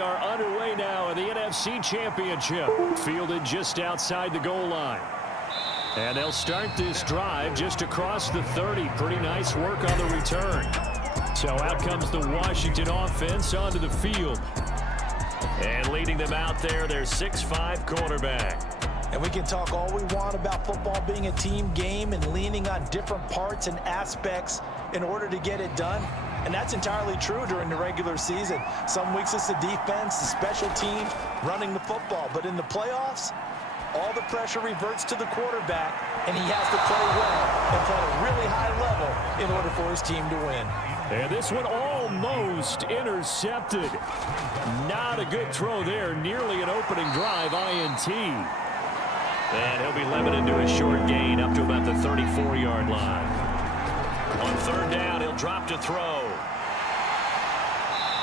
we are underway now in the NFC Championship. Fielded just outside the goal line. And they'll start this drive just across the 30. Pretty nice work on the return. So out comes the Washington offense onto the field. And leading them out there, their 6'5" quarterback. And we can talk all we want about football being a team game and leaning on different parts and aspects in order to get it done. And that's entirely true during the regular season. Some weeks it's the defense, the special teams, running the football. But in the playoffs, all the pressure reverts to the quarterback, and he has to play well and play at a really high level in order for his team to win. And this one almost intercepted. Not a good throw there. Nearly an opening drive INT. And he'll be limited to a short gain up to about the 34-yard line. On third down, he'll drop to throw.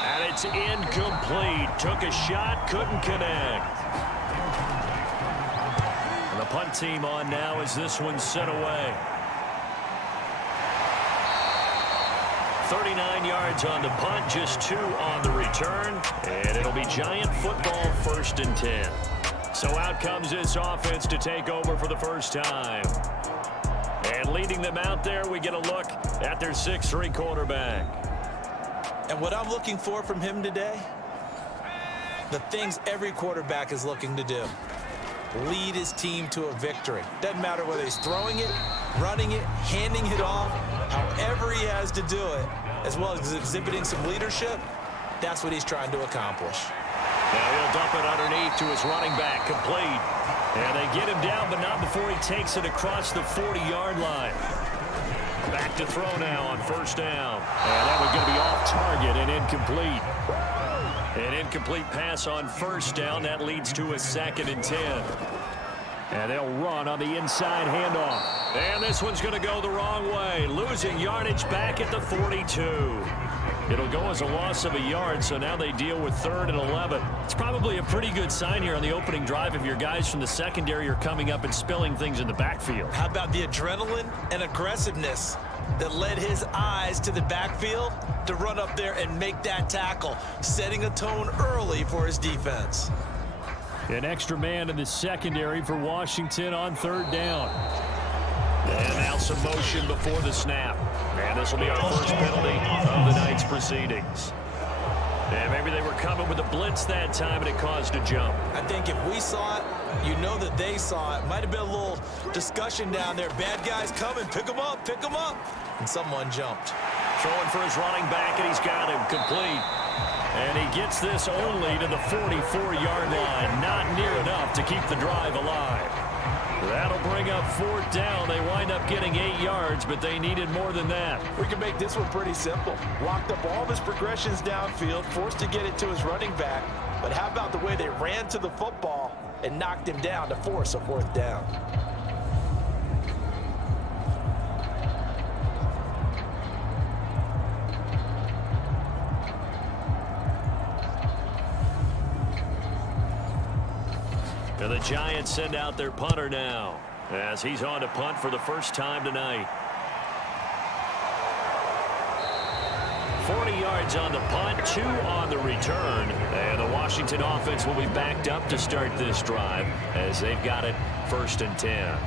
And it's incomplete. Took a shot, couldn't connect. And the punt team on now as this one's sent away. 39 yards on the punt, just 2 on the return. And it'll be Giant football, 1st and 10. So out comes this offense to take over for the first time. And leading them out there, we get a look at their 6'3" quarterback. And what I'm looking for from him today, the things every quarterback is looking to do. Lead his team to a victory. Doesn't matter whether he's throwing it, running it, handing it off, however he has to do it, as well as exhibiting some leadership, that's what he's trying to accomplish. Now he'll dump it underneath to his running back, complete. And they get him down, but not before he takes it across the 40-yard line. Back to throw now on 1st down. And that one's going to be off target and incomplete. An incomplete pass on 1st down. That leads to a 2nd and 10. And they'll run on the inside handoff. And this one's going to go the wrong way. Losing yardage back at the 42. It'll go as a loss of a yard, so now they deal with 3rd and 11. It's probably a pretty good sign here on the opening drive if your guys from the secondary are coming up and spilling things in the backfield. How about the adrenaline and aggressiveness that led his eyes to the backfield to run up there and make that tackle, setting a tone early for his defense. An extra man in the secondary for Washington on 3rd down. And now some motion before the snap. And this will be our first penalty of the night's proceedings. And maybe they were coming with a blitz that time and it caused a jump. I think if we saw it, you know that they saw it. Might have been a little discussion down there. Bad guys coming, pick them up, pick them up. And someone jumped. Throwing for his running back, and he's got him complete. And he gets this only to the 44-yard line. Not near enough to keep the drive alive. That'll bring up 4th down. They wind up getting 8 yards, but they needed more than that. We can make this one pretty simple. Locked up all of his progressions downfield, forced to get it to his running back. But how about the way they ran to the football and knocked him down to force a 4th down? And the Giants send out their punter now as he's on to punt for the first time tonight. 40 yards on the punt, 2 on the return. And the Washington offense will be backed up to start this drive as they've got it 1st and 10.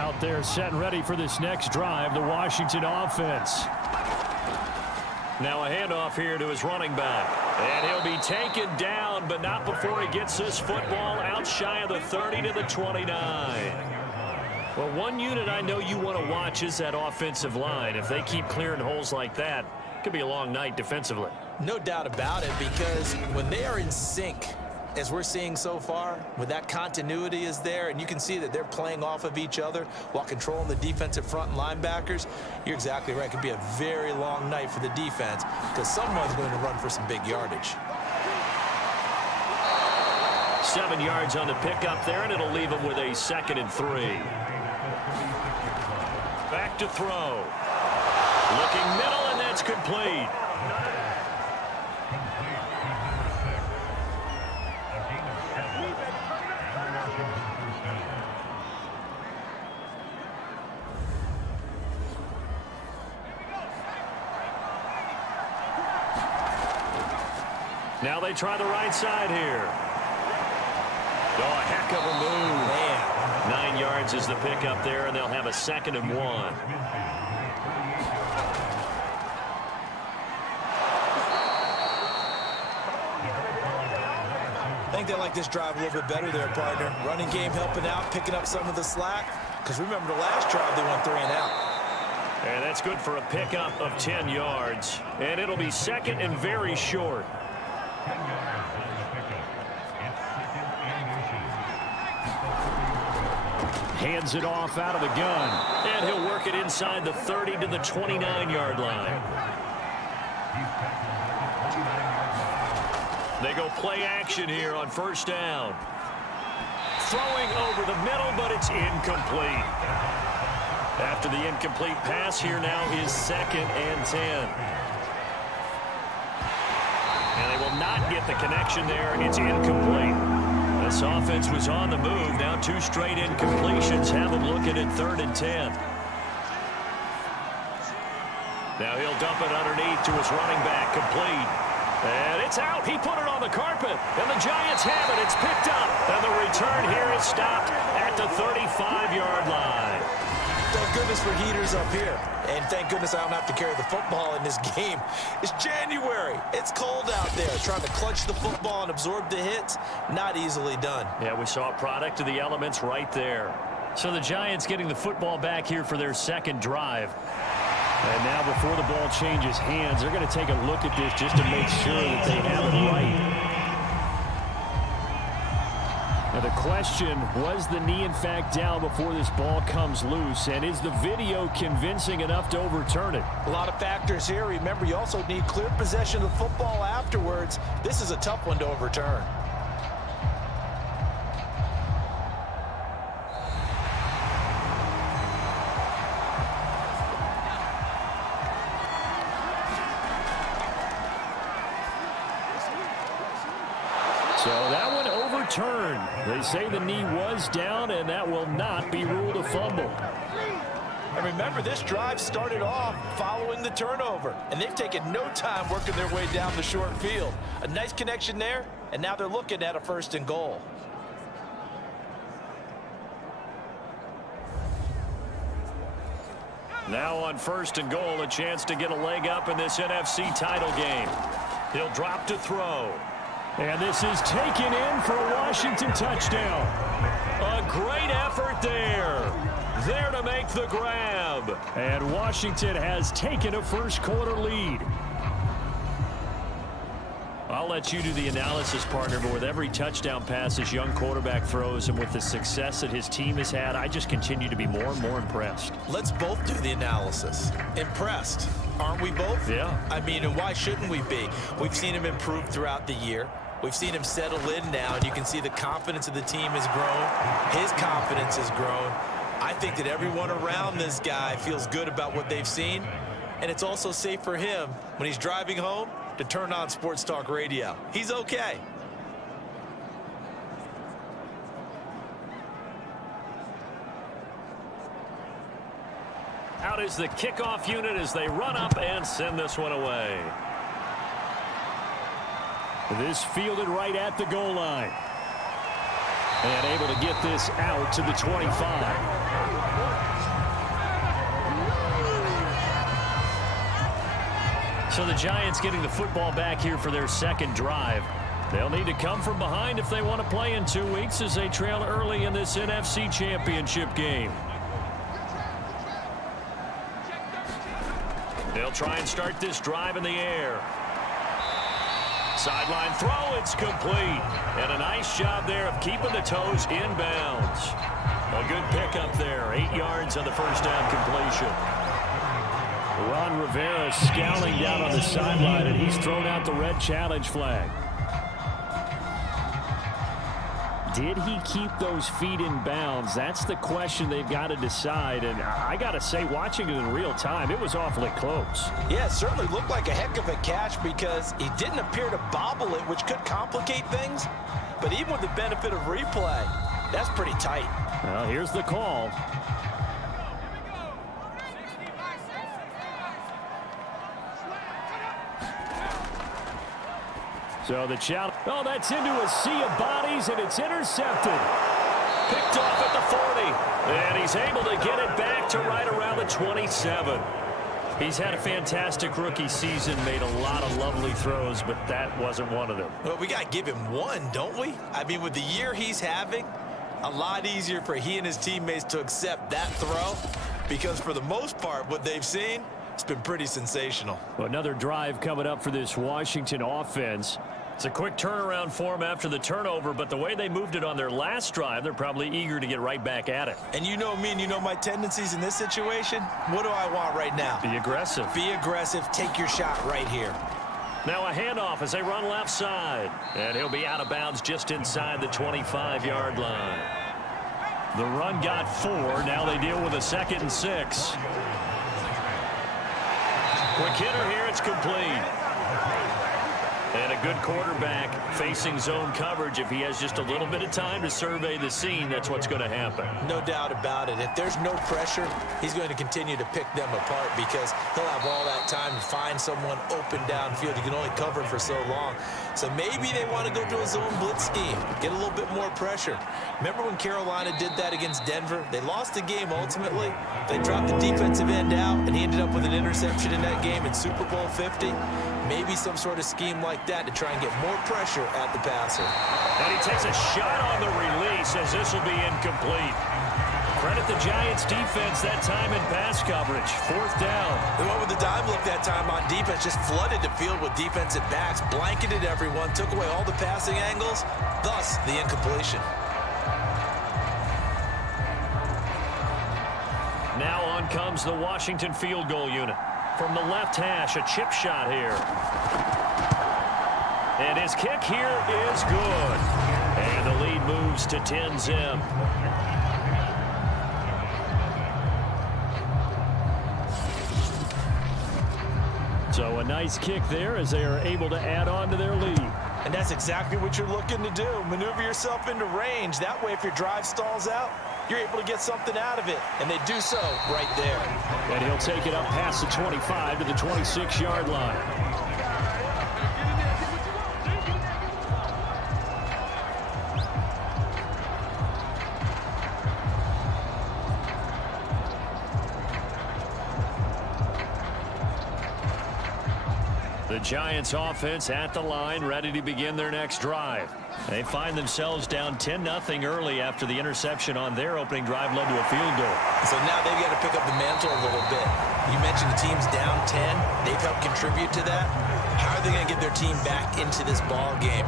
Out there set and ready for this next drive, the Washington offense. Now a handoff here to his running back. And he'll be taken down, but not before he gets this football out shy of the 30 to the 29. Well, one unit I know you want to watch is that offensive line. If they keep clearing holes like that, it could be a long night defensively. No doubt about it, because when they are in sync, as we're seeing so far, when that continuity is there and you can see that they're playing off of each other while controlling the defensive front and linebackers, you're exactly right. It could be a very long night for the defense because someone's going to run for some big yardage. 7 yards on the pickup there, and it'll leave him with a 2nd and 3. Back to throw. Looking middle, and that's complete. Now they try the right side here. Oh, a heck of a move. Man. 9 yards is the pickup there, and they'll have a 2nd and 1. I think they like this drive a little bit better there, partner. Running game helping out, picking up some of the slack. Because remember, the last drive they went 3 and out. And that's good for a pickup of 10 yards. And it'll be 2nd and very short. Hands it off out of the gun. And he'll work it inside the 30 to the 29-yard line. They go play action here on 1st down. Throwing over the middle, but it's incomplete. After the incomplete pass, here now is 2nd and 10. And they will not get the connection there. It's incomplete. This offense was on the move. Now 2 straight incompletions have them looking at 3rd and 10. Now he'll dump it underneath to his running back, complete. And it's out. He put it on the carpet. And the Giants have it. It's picked up. And the return here is stopped at the 35-yard line. Thank goodness for heaters up here. And thank goodness I don't have to carry the football in this game. It's January. It's cold out there. Trying to clutch the football and absorb the hits, not easily done. Yeah, we saw a product of the elements right there. So the Giants getting the football back here for their 2nd drive. And now before the ball changes hands, they're going to take a look at this just to make sure that they have it right. Now the question, was the knee in fact down before this ball comes loose? And is the video convincing enough to overturn it? A lot of factors here. Remember, you also need clear possession of the football afterwards. This is a tough one to overturn. So that one overturned. They say the knee was down, and that will not be ruled a fumble. And remember, this drive started off following the turnover, and they've taken no time working their way down the short field. A nice connection there, and now they're looking at a 1st and goal. Now on 1st and goal, a chance to get a leg up in this NFC title game. He'll drop to throw. And this is taken in for a Washington touchdown. A great effort there. There to make the grab. And Washington has taken a 1st quarter lead. I'll let you do the analysis, partner, but with every touchdown pass this young quarterback throws and with the success that his team has had, I just continue to be more and more impressed. Let's both do the analysis. Impressed. Aren't we both? Yeah. I mean, and why shouldn't we be? We've seen him improve throughout the year. We've seen him settle in now, and you can see the confidence of the team has grown. His confidence has grown. I think that everyone around this guy feels good about what they've seen, and it's also safe for him when he's driving home to turn on Sports Talk Radio. He's okay. Out is the kickoff unit as they run up and send this one away. This fielded right at the goal line. And able to get this out to the 25. So the Giants getting the football back here for their 2nd drive. They'll need to come from behind if they want to play in 2 weeks as they trail early in this NFC Championship game. They'll try and start this drive in the air. Sideline throw, it's complete. And a nice job there of keeping the toes in bounds. A good pickup there, 8 yards on the 1st down completion. Ron Rivera scowling down on the sideline, and he's thrown out the red challenge flag. Did he keep those feet in bounds? That's the question they've got to decide. And I got to say, watching it in real time, it was awfully close. Yeah, it certainly looked like a heck of a catch because he didn't appear to bobble it, which could complicate things. But even with the benefit of replay, that's pretty tight. Well, here's the call. So the challenge, oh, that's into a sea of bodies, and it's intercepted. Picked off at the 40, and he's able to get it back to right around the 27. He's had a fantastic rookie season, made a lot of lovely throws, but that wasn't one of them. Well, we got to give him one, don't we? I mean, with the year he's having, a lot easier for he and his teammates to accept that throw, because for the most part, what they've seen, it's been pretty sensational. Well, another drive coming up for this Washington offense. It's a quick turnaround for them after the turnover, but the way they moved it on their last drive, they're probably eager to get right back at it. And you know me and you know my tendencies in this situation. What do I want right now? Be aggressive. Be aggressive. Take your shot right here. Now a handoff as they run left side. And he'll be out of bounds just inside the 25-yard line. The run got 4. Now they deal with a 2nd and 6. Quick hitter here. It's complete. And a good quarterback facing zone coverage. If he has just a little bit of time to survey the scene, that's what's going to happen. No doubt about it. If there's no pressure, he's going to continue to pick them apart because he'll have all that time to find someone open downfield. He can only cover for so long. So maybe they want to go to a zone blitz scheme, get a little bit more pressure. Remember when Carolina did that against Denver? They lost the game ultimately. They dropped the defensive end out, and he ended up with an interception in that game in Super Bowl 50. Maybe some sort of scheme like that to try and get more pressure at the passer. And he takes a shot on the release as this will be incomplete. Credit the Giants defense that time in pass coverage. 4th down. They went with the dime look that time on defense, just flooded the field with defensive backs, blanketed everyone, took away all the passing angles, thus the incompletion. Now on comes the Washington field goal unit. From the left hash, a chip shot here. And his kick here is good. And the lead moves to 10-zip. So a nice kick there as they are able to add on to their lead. And that's exactly what you're looking to do. Maneuver yourself into range. That way, if your drive stalls out, you're able to get something out of it. And they do so right there. And he'll take it up past the 25 to the 26-yard line. The Giants offense at the line, ready to begin their next drive. They find themselves down 10-0 early after the interception on their opening drive led to a field goal. So now they've got to pick up the mantle a little bit. You mentioned the team's down 10. They've helped contribute to that. How are they going to get their team back into this ball game?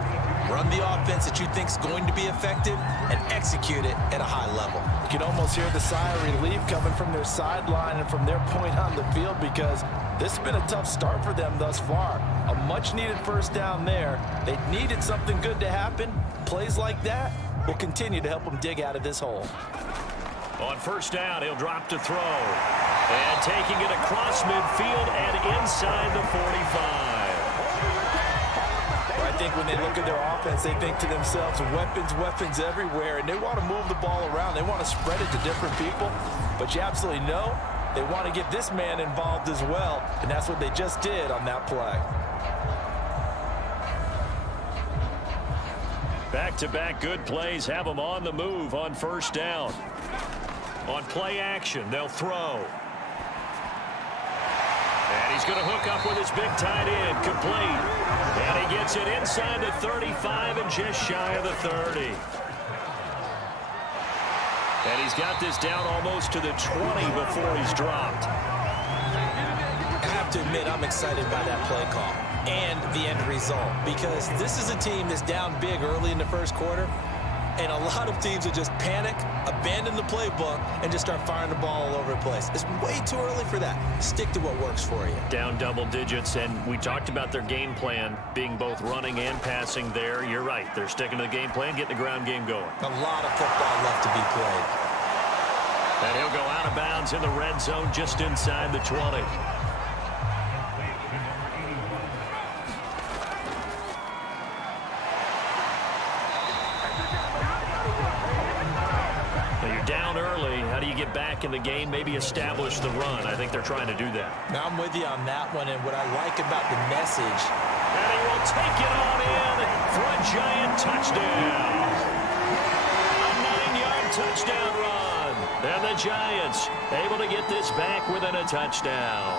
Run the offense that you think is going to be effective and execute it at a high level. You can almost hear the sigh of relief coming from their sideline and from their point on the field because this has been a tough start for them thus far. A much-needed first down there. They needed something good to happen. Plays like that will continue to help them dig out of this hole. On first down, he'll drop to throw. And taking it across midfield and inside the 45. I think when they look at their offense, they think to themselves, weapons everywhere, and they want to move the ball around. They want to spread it to different people, but you absolutely know they want to get this man involved as well, and that's what they just did on that play. Back-to-back good plays have them on the move on first down. On play action, they'll throw. And he's going to hook up with his big tight end, complete. And he gets it inside the 35 and just shy of the 30. And he's got this down almost to the 20 before he's dropped. I have to admit, I'm excited by that play call and the end result because this is a team that's down big early in the first quarter, and a lot of teams will just panic, abandon the playbook, and just start firing the ball all over the place. It's way too early for that. Stick to what works for you. Down double digits, and we talked about their game plan being both running and passing there. You're right. They're sticking to the game plan, getting the ground game going. A lot of football left to be played. And he'll go out of bounds in the red zone just inside the 20. Down early, how do you get back in the game, maybe establish the run? I think they're trying to do that. Now I'm with you on that one, and what I like about the message And he will take it on in for a giant touchdown. A 9-yard touchdown run. And the Giants able to get this back within a touchdown.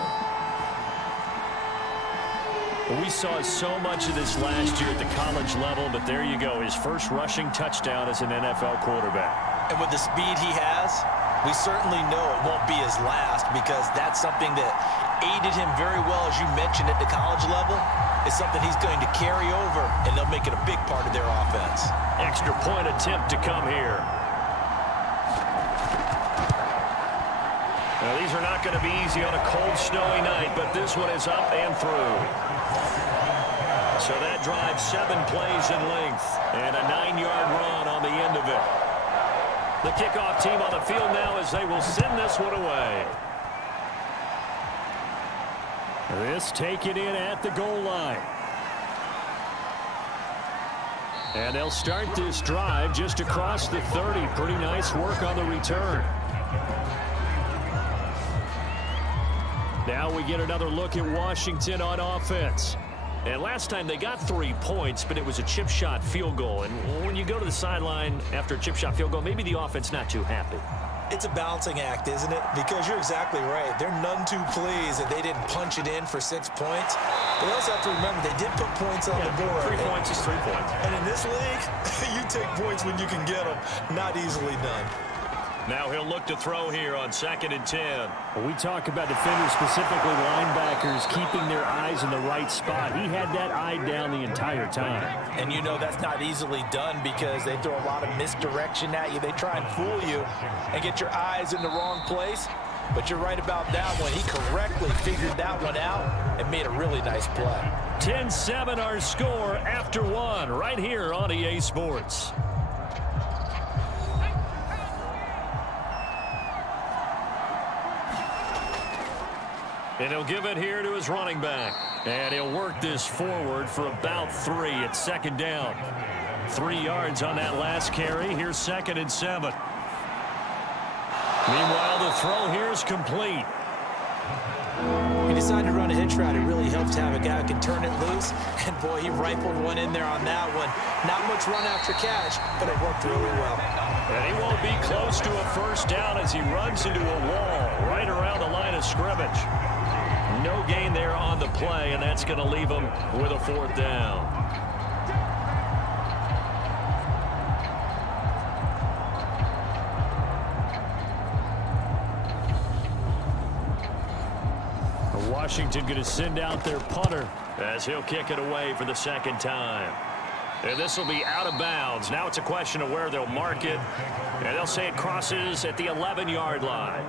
We saw so much of this last year at the college level, but there you go. His first rushing touchdown as an NFL quarterback. And with the speed he has, we certainly know it won't be his last, because that's something that aided him very well, as you mentioned, at the college level. It's something he's going to carry over, and they'll make it a big part of their offense. Extra point attempt to come here. Now, these are not going to be easy on a cold, snowy night, but this one is up and through. So that drives 7 plays in length and a 9-yard run on the end of it. The kickoff team on the field now as they will send this one away. This taken in at the goal line. And they'll start this drive just across the 30. Pretty nice work on the return. Now we get another look at Washington on offense. And last time they got 3 points, but it was a chip shot field goal. And when you go to the sideline after a chip shot field goal, maybe the offense not too happy. It's a balancing act, isn't it? Because you're exactly right. They're none too pleased that they didn't punch it in for 6 points. But they also have to remember they did put points on the board. 3 points is 3 points. And in this league, you take points when you can get them. Not easily done. Now he'll look to throw here on 2nd and 10. When we talk about defenders, specifically linebackers, keeping their eyes in the right spot. He had that eye down the entire time. And you know that's not easily done, because they throw a lot of misdirection at you. They try and fool you and get your eyes in the wrong place. But you're right about that one. He correctly figured that one out and made a really nice play. 10-7 our score after 1 right here on EA Sports. And he'll give it here to his running back. And he'll work this forward for about 3 at 2nd down. 3 yards on that last carry. Here's 2nd and 7. Meanwhile, the throw here is complete. He decided to run a hitch route. It really helps to have a guy who can turn it loose. And, boy, he rifled one in there on that one. Not much run after catch, but it worked really well. And he won't be close to a first down as he runs into a wall right around the line of scrimmage. No gain there on the play, and that's going to leave him with a 4th down. Washington going to send out their punter as he'll kick it away for the 2nd time. And this will be out of bounds. Now it's a question of where they'll mark it. And they'll say it crosses at the 11-yard line.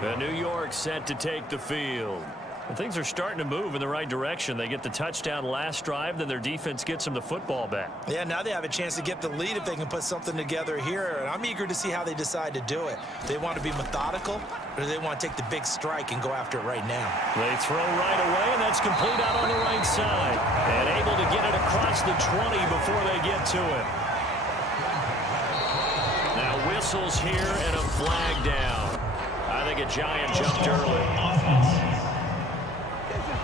The New York set to take the field. And things are starting to move in the right direction. They get the touchdown last drive, then their defense gets them the football back. Yeah, now they have a chance to get the lead if they can put something together here. And I'm eager to see how they decide to do it. They want to be methodical, or do they want to take the big strike and go after it right now? They throw right away, and that's complete out on the right side. And able to get it across the 20 before they get to it. Now whistles here and a flag down. I think a Giant jumped early.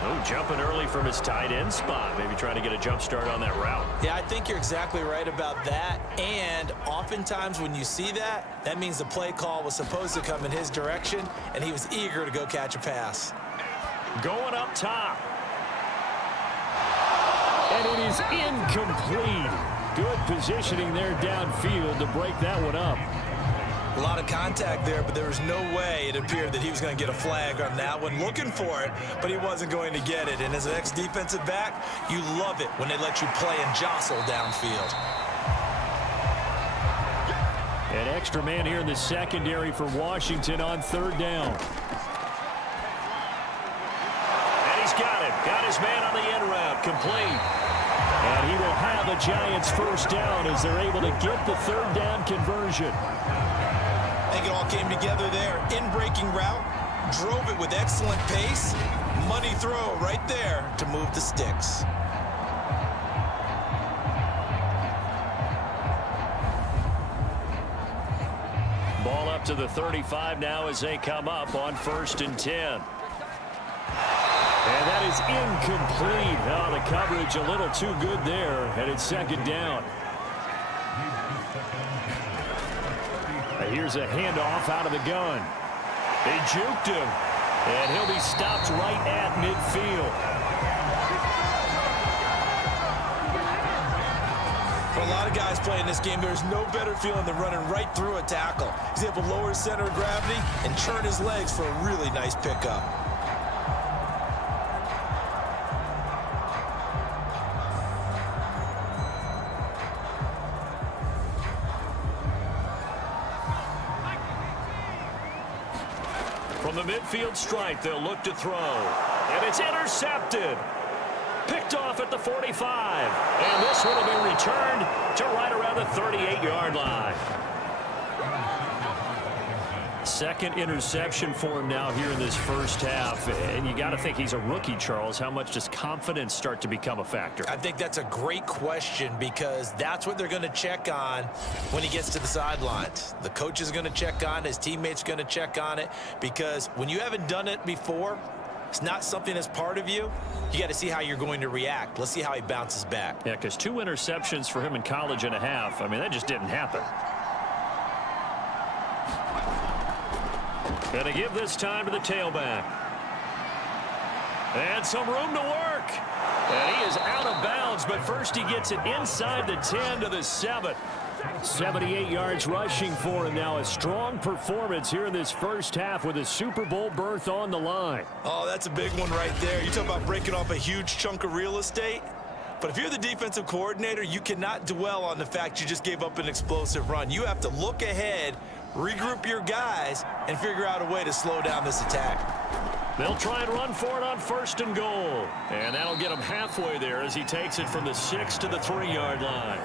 Oh, jumping early from his tight end spot. Maybe trying to get a jump start on that route. Yeah, I think you're exactly right about that. And oftentimes when you see that, that means the play call was supposed to come in his direction, and he was eager to go catch a pass. Going up top. And it is incomplete. Good positioning there downfield to break that one up. A lot of contact there, but there was no way it appeared that he was going to get a flag on that one. Looking for it, but he wasn't going to get it. And as an ex-defensive back, you love it when they let you play and jostle downfield. An extra man here in the secondary for Washington on 3rd down. And he's got it. Got his man on the end route. Complete. And he will have a Giants 1st down as they're able to get the 3rd down conversion. I think it all came together there. In-breaking route, drove it with excellent pace. Money throw right there to move the sticks. Ball up to the 35 now as they come up on 1st and 10. And that is incomplete. Oh, the coverage a little too good there, and it's second down. Here's a handoff out of the gun. They juked him, and he'll be stopped right at midfield. For a lot of guys playing this game, there's no better feeling than running right through a tackle. He's able to lower his center of gravity and churn his legs for a really nice pickup. From the midfield stripe, they'll look to throw. And it's intercepted. Picked off at the 45. And this one will be returned to right around the 38-yard line. Second interception for him now here in this first half. And you got to think he's a rookie, Charles. How much does confidence start to become a factor? I think that's a great question because that's what they're going to check on when he gets to the sidelines. The coach is going to check on it. His teammates going to check on it because when you haven't done it before, it's not something that's part of you. You got to see how you're going to react. Let's see how he bounces back. Yeah, because 2 interceptions for him in college and a half. I mean, that just didn't happen. Going to give this time to the tailback. And some room to work. And he is out of bounds, but first he gets it inside the 10 to the 7. 78 yards rushing for him now. A strong performance here in this first half with a Super Bowl berth on the line. Oh, that's a big one right there. You talk about breaking off a huge chunk of real estate. But if you're the defensive coordinator, you cannot dwell on the fact you just gave up an explosive run. You have to look ahead, regroup your guys, and figure out a way to slow down this attack. They'll try and run for it on 1st and goal. And that'll get him halfway there as he takes it from the 6 to the 3-yard line.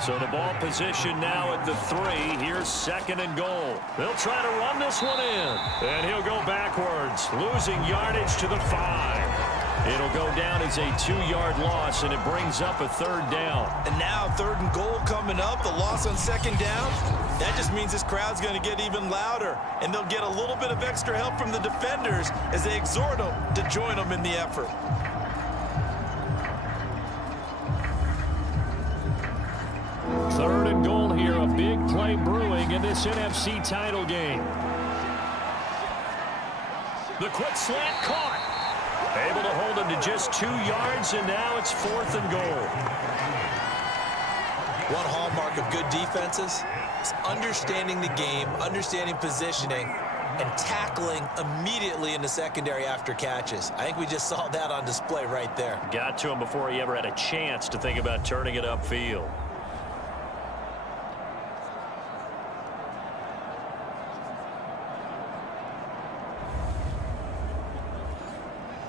So the ball position now at the 3. Here's 2nd and goal. They'll try to run this one in. And he'll go backwards, losing yardage to the 5. It'll go down as a 2-yard loss, and it brings up a 3rd down. And now 3rd and goal coming up, the loss on 2nd down. That just means this crowd's going to get even louder, and they'll get a little bit of extra help from the defenders as they exhort them to join them in the effort. Third and goal here, a big play brewing in this NFC title game. The quick slant caught. Able to hold him to just 2 yards, and now it's 4th and goal. One hallmark of good defenses is understanding the game, understanding positioning, and tackling immediately in the secondary after catches. I think we just saw that on display right there. Got to him before he ever had a chance to think about turning it upfield.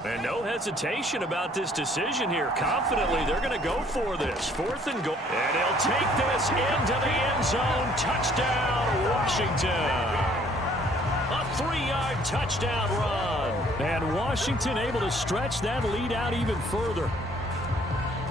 And no hesitation about this decision here. Confidently, they're going to go for this. 4th and goal. And he'll take this into the end zone. Touchdown, Washington. A 3-yard touchdown run. And Washington able to stretch that lead out even further.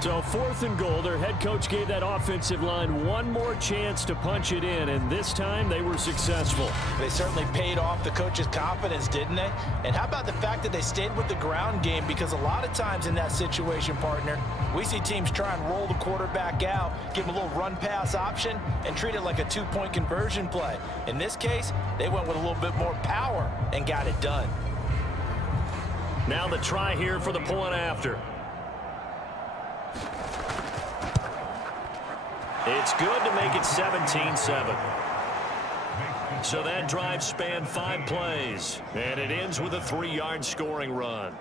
So 4th and goal, their head coach gave that offensive line one more chance to punch it in, and this time they were successful. They certainly paid off the coach's confidence, didn't they? And how about the fact that they stayed with the ground game? Because a lot of times in that situation, partner, we see teams try and roll the quarterback out, give him a little run-pass option, and treat it like a 2-point conversion play. In this case, they went with a little bit more power and got it done. Now the try here for the point after. It's good to make it 17-7. So that drive spanned 5 plays, and it ends with a 3-yard scoring run.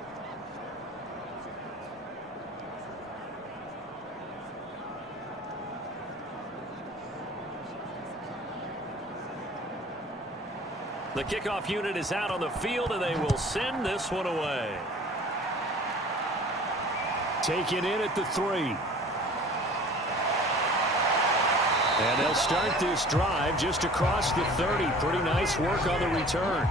The kickoff unit is out on the field, and they will send this one away. Taken in at the 3. And they'll start this drive just across the 30. Pretty nice work on the return.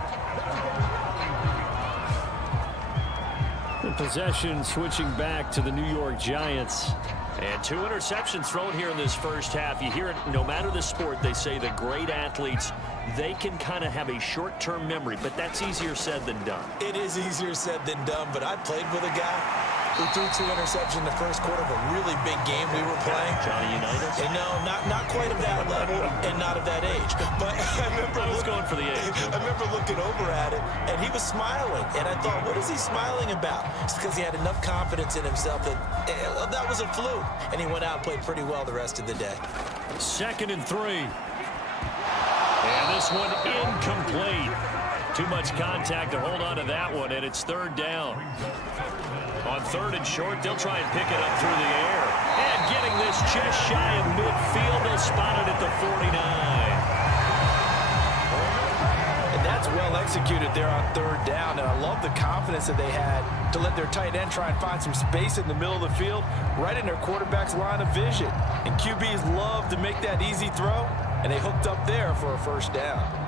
The possession switching back to the New York Giants. And 2 interceptions thrown here in this first half. You hear it no matter the sport. They say the great athletes they can kind of have a short-term memory, but that's easier said than done. It is easier said than done, but I played with a guy who threw 2 interceptions in the first quarter of a really big game we were playing. Johnny Unitas? And no, not quite of that level and not of that age. But I was going for the age. I remember looking over at it, and he was smiling. And I thought, what is he smiling about? It's because he had enough confidence in himself that that was a fluke. And he went out and played pretty well the rest of the day. 2nd and 3. And this one incomplete. Too much contact to hold on to that one, and it's 3rd down. On 3rd and short, they'll try and pick it up through the air. And getting this just shy of midfield, they'll spot it at the 49. And that's well executed there on 3rd down, and I love the confidence that they had to let their tight end try and find some space in the middle of the field, right in their quarterback's line of vision. And QBs love to make that easy throw, and they hooked up there for a 1st down.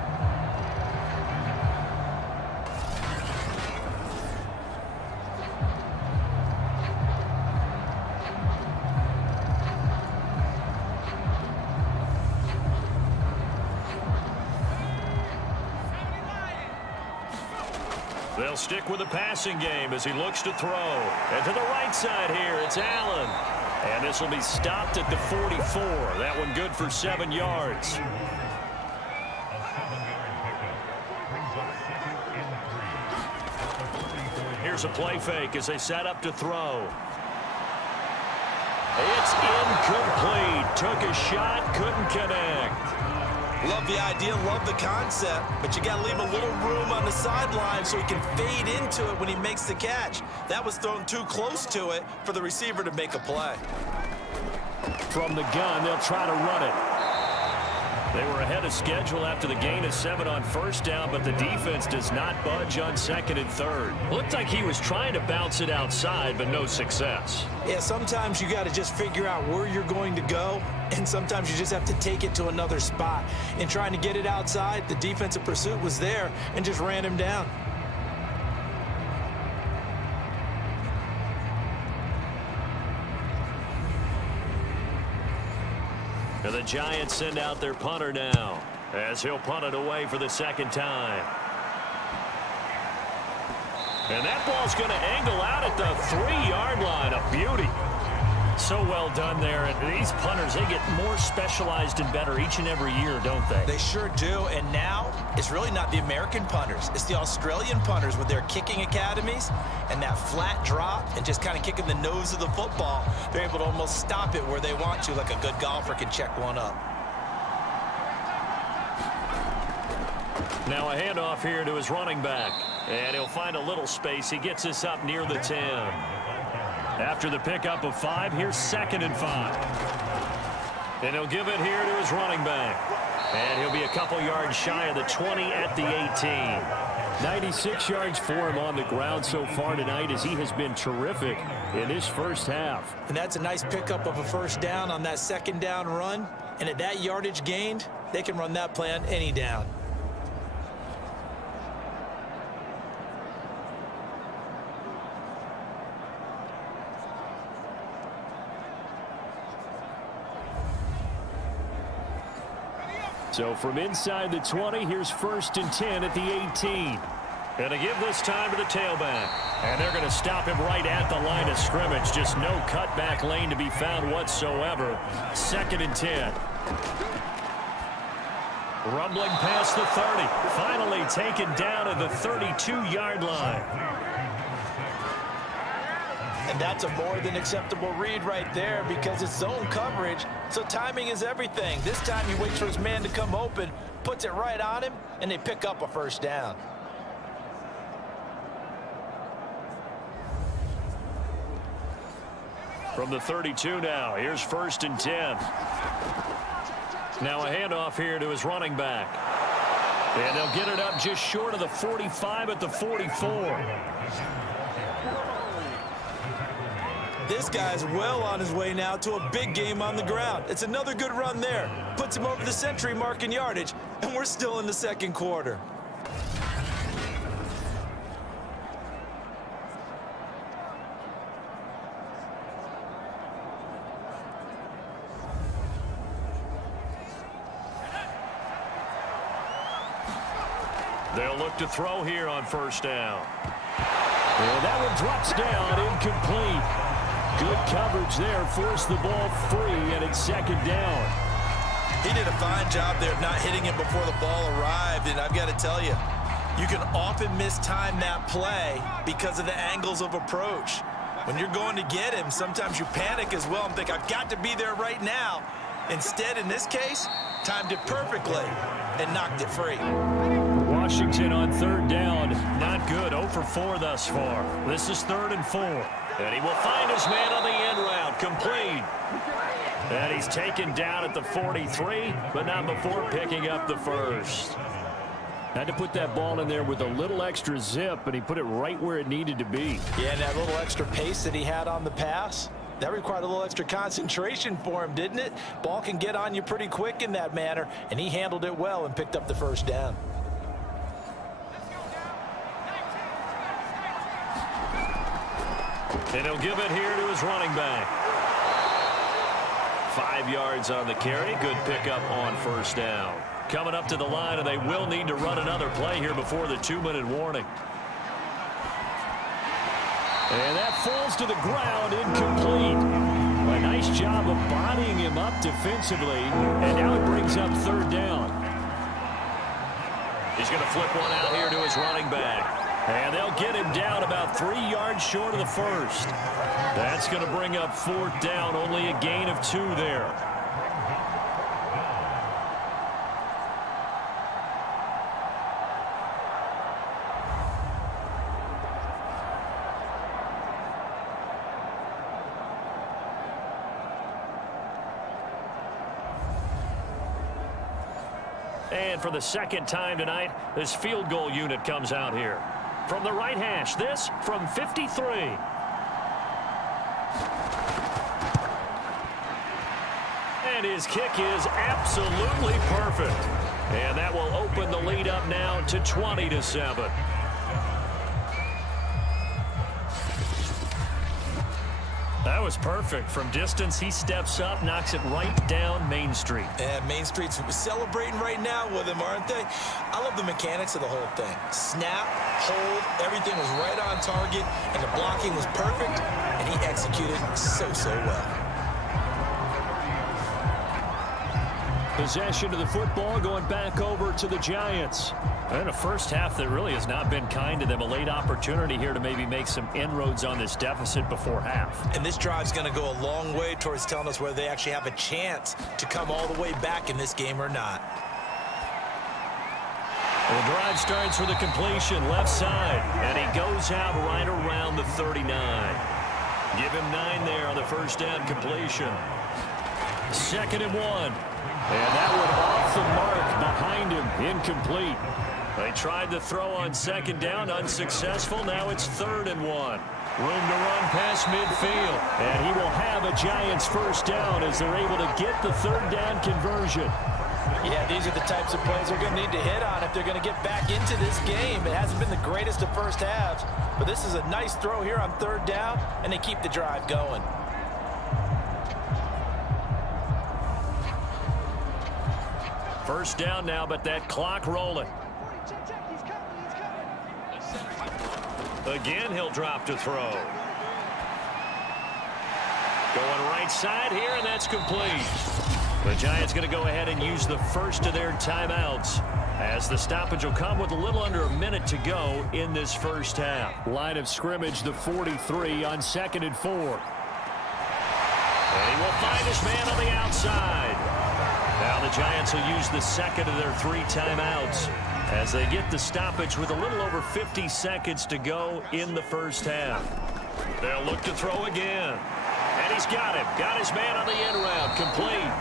They'll stick with the passing game as he looks to throw. And to the right side here, it's Allen. And this will be stopped at the 44. That one good for 7 yards. Here's a play fake as they set up to throw. It's incomplete. Took a shot, couldn't connect. Love the idea, love the concept, but you got to leave a little room on the sideline so he can fade into it when he makes the catch. That was thrown too close to it for the receiver to make a play. From the gun, they'll try to run it. They were ahead of schedule after the gain of 7 on 1st down, but the defense does not budge on 2nd and 3rd. Looked like he was trying to bounce it outside, but no success. Yeah, sometimes you got to just figure out where you're going to go, and sometimes you just have to take it to another spot. In trying to get it outside, the defensive pursuit was there and just ran him down. And the Giants send out their punter now as he'll punt it away for the 2nd time. And that ball's going to angle out at the 3-yard line. A beauty. So well done there. And these punters, they get more specialized and better each and every year, don't they? They sure do. And now it's really not the American punters. It's the Australian punters with their kicking academies and that flat drop and just kind of kicking the nose of the football. They're able to almost stop it where they want to, like a good golfer can check one up. Now a handoff here to his running back. And he'll find a little space. He gets this up near the 10. After the pickup of 5, here's 2nd and 5. And he'll give it here to his running back. And he'll be a couple yards shy of the 20 at the 18. 96 yards for him on the ground so far tonight as he has been terrific in his first half. And that's a nice pickup of a 1st down on that 2nd down run. And at that yardage gained, they can run that play on any down. So from inside the 20, here's 1st and 10 at the 18. And to give this time to the tailback. And they're going to stop him right at the line of scrimmage. Just no cutback lane to be found whatsoever. 2nd and 10. Rumbling past the 30. Finally taken down at the 32-yard line. And that's a more than acceptable read right there because it's zone coverage, so timing is everything. This time he waits for his man to come open, puts it right on him, and they pick up a 1st down. From the 32 now, here's 1st and 10. Now a handoff here to his running back. And they'll get it up just short of the 45 at the 44. This guy's well on his way now to a big game on the ground. It's another good run there. Puts him over the century mark in yardage, and we're still in the 2nd quarter. They'll look to throw here on first down. And that one drops down, incomplete. Good coverage there, forced the ball free, and it's second down. He did a fine job there of not hitting it before the ball arrived, and I've got to tell you, you can often mistime that play because of the angles of approach. When you're going to get him, sometimes you panic as well and think, I've got to be there right now. Instead, in this case, timed it perfectly and knocked it free. Washington on third down. Not good. 0 for 4 thus far. This is 3rd and 4. And he will find his man on the end route. Complete. And he's taken down at the 43, but not before picking up the first. Had to put that ball in there with a little extra zip, and he put it right where it needed to be. Yeah, and that little extra pace that he had on the pass, that required a little extra concentration for him, didn't it? Ball can get on you pretty quick in that manner, and he handled it well and picked up the first down. And he'll give it here to his running back. 5 yards on the carry. Good pickup on first down. Coming up to the line, and they will need to run another play here before the 2-minute warning. And that falls to the ground, incomplete. A nice job of bodying him up defensively, and now it brings up third down. He's going to flip one out here to his running back. And they'll get him down about 3 yards short of the first. That's going to bring up fourth down, only a gain of 2 there. And for the second time tonight, this field goal unit comes out here. From the right hash, this from 53. And his kick is absolutely perfect. And that will open the lead up now to 20-7. That was perfect. From distance, he steps up, knocks it right down Main Street. And Main Street's celebrating right now with him, aren't they? I love the mechanics of the whole thing. Snap, hold, everything was right on target, and the blocking was perfect, and he executed so well. Possession of the football going back over to the Giants. And a first half that really has not been kind to them. A late opportunity here to maybe make some inroads on this deficit before half. And this drive's going to go a long way towards telling us whether they actually have a chance to come all the way back in this game or not. The drive starts with a completion left side, and he goes out right around the 39. Give him 9 there on the first down completion. 2nd and 1. And that one off the mark behind him, incomplete. They tried to throw on 2nd down, unsuccessful. Now it's 3rd and 1. Room to run past midfield. And he will have a Giants first down as they're able to get the 3rd down conversion. Yeah, these are the types of plays they're going to need to hit on if they're going to get back into this game. It hasn't been the greatest of first halves, but this is a nice throw here on 3rd down, and they keep the drive going. First down now, but that clock rolling. Again, he'll drop to throw. Going right side here, and that's complete. The Giants going to go ahead and use the first of their timeouts, as the stoppage will come with a little under a minute to go in this first half. Line of scrimmage, the 43 on 2nd and 4. And he will find his man on the outside. Now the Giants will use the second of their 3 timeouts as they get the stoppage with a little over 50 seconds to go in the first half. They'll look to throw again. And he's got him. Got his man on the end route. Complete.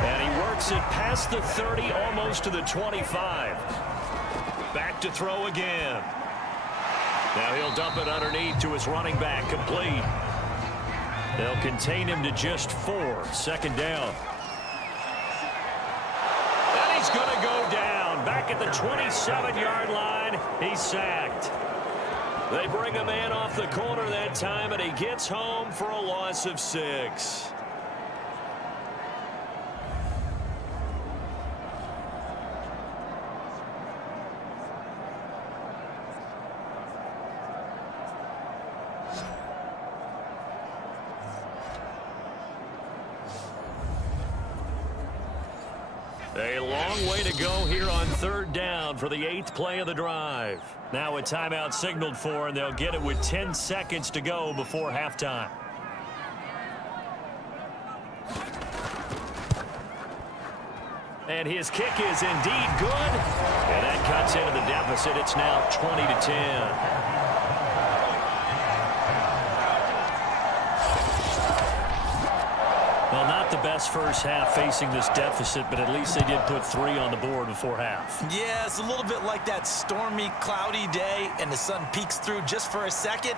And he works it past the 30, almost to the 25. Back to throw again. Now he'll dump it underneath to his running back. Complete. They'll contain him to just 4. 2nd down. He's going to go down back at the 27-yard line. He's sacked. They bring a man off the corner that time, and he gets home for a loss of 6. A long way to go here on third down for the 8th play of the drive. Now a timeout signaled for, and they'll get it with 10 seconds to go before halftime. And his kick is indeed good. And that cuts into the deficit. It's now 20-10. Well, not the best first half facing this deficit, but at least they did put 3 on the board before half. Yeah, it's a little bit like that stormy, cloudy day, and the sun peeks through just for a second.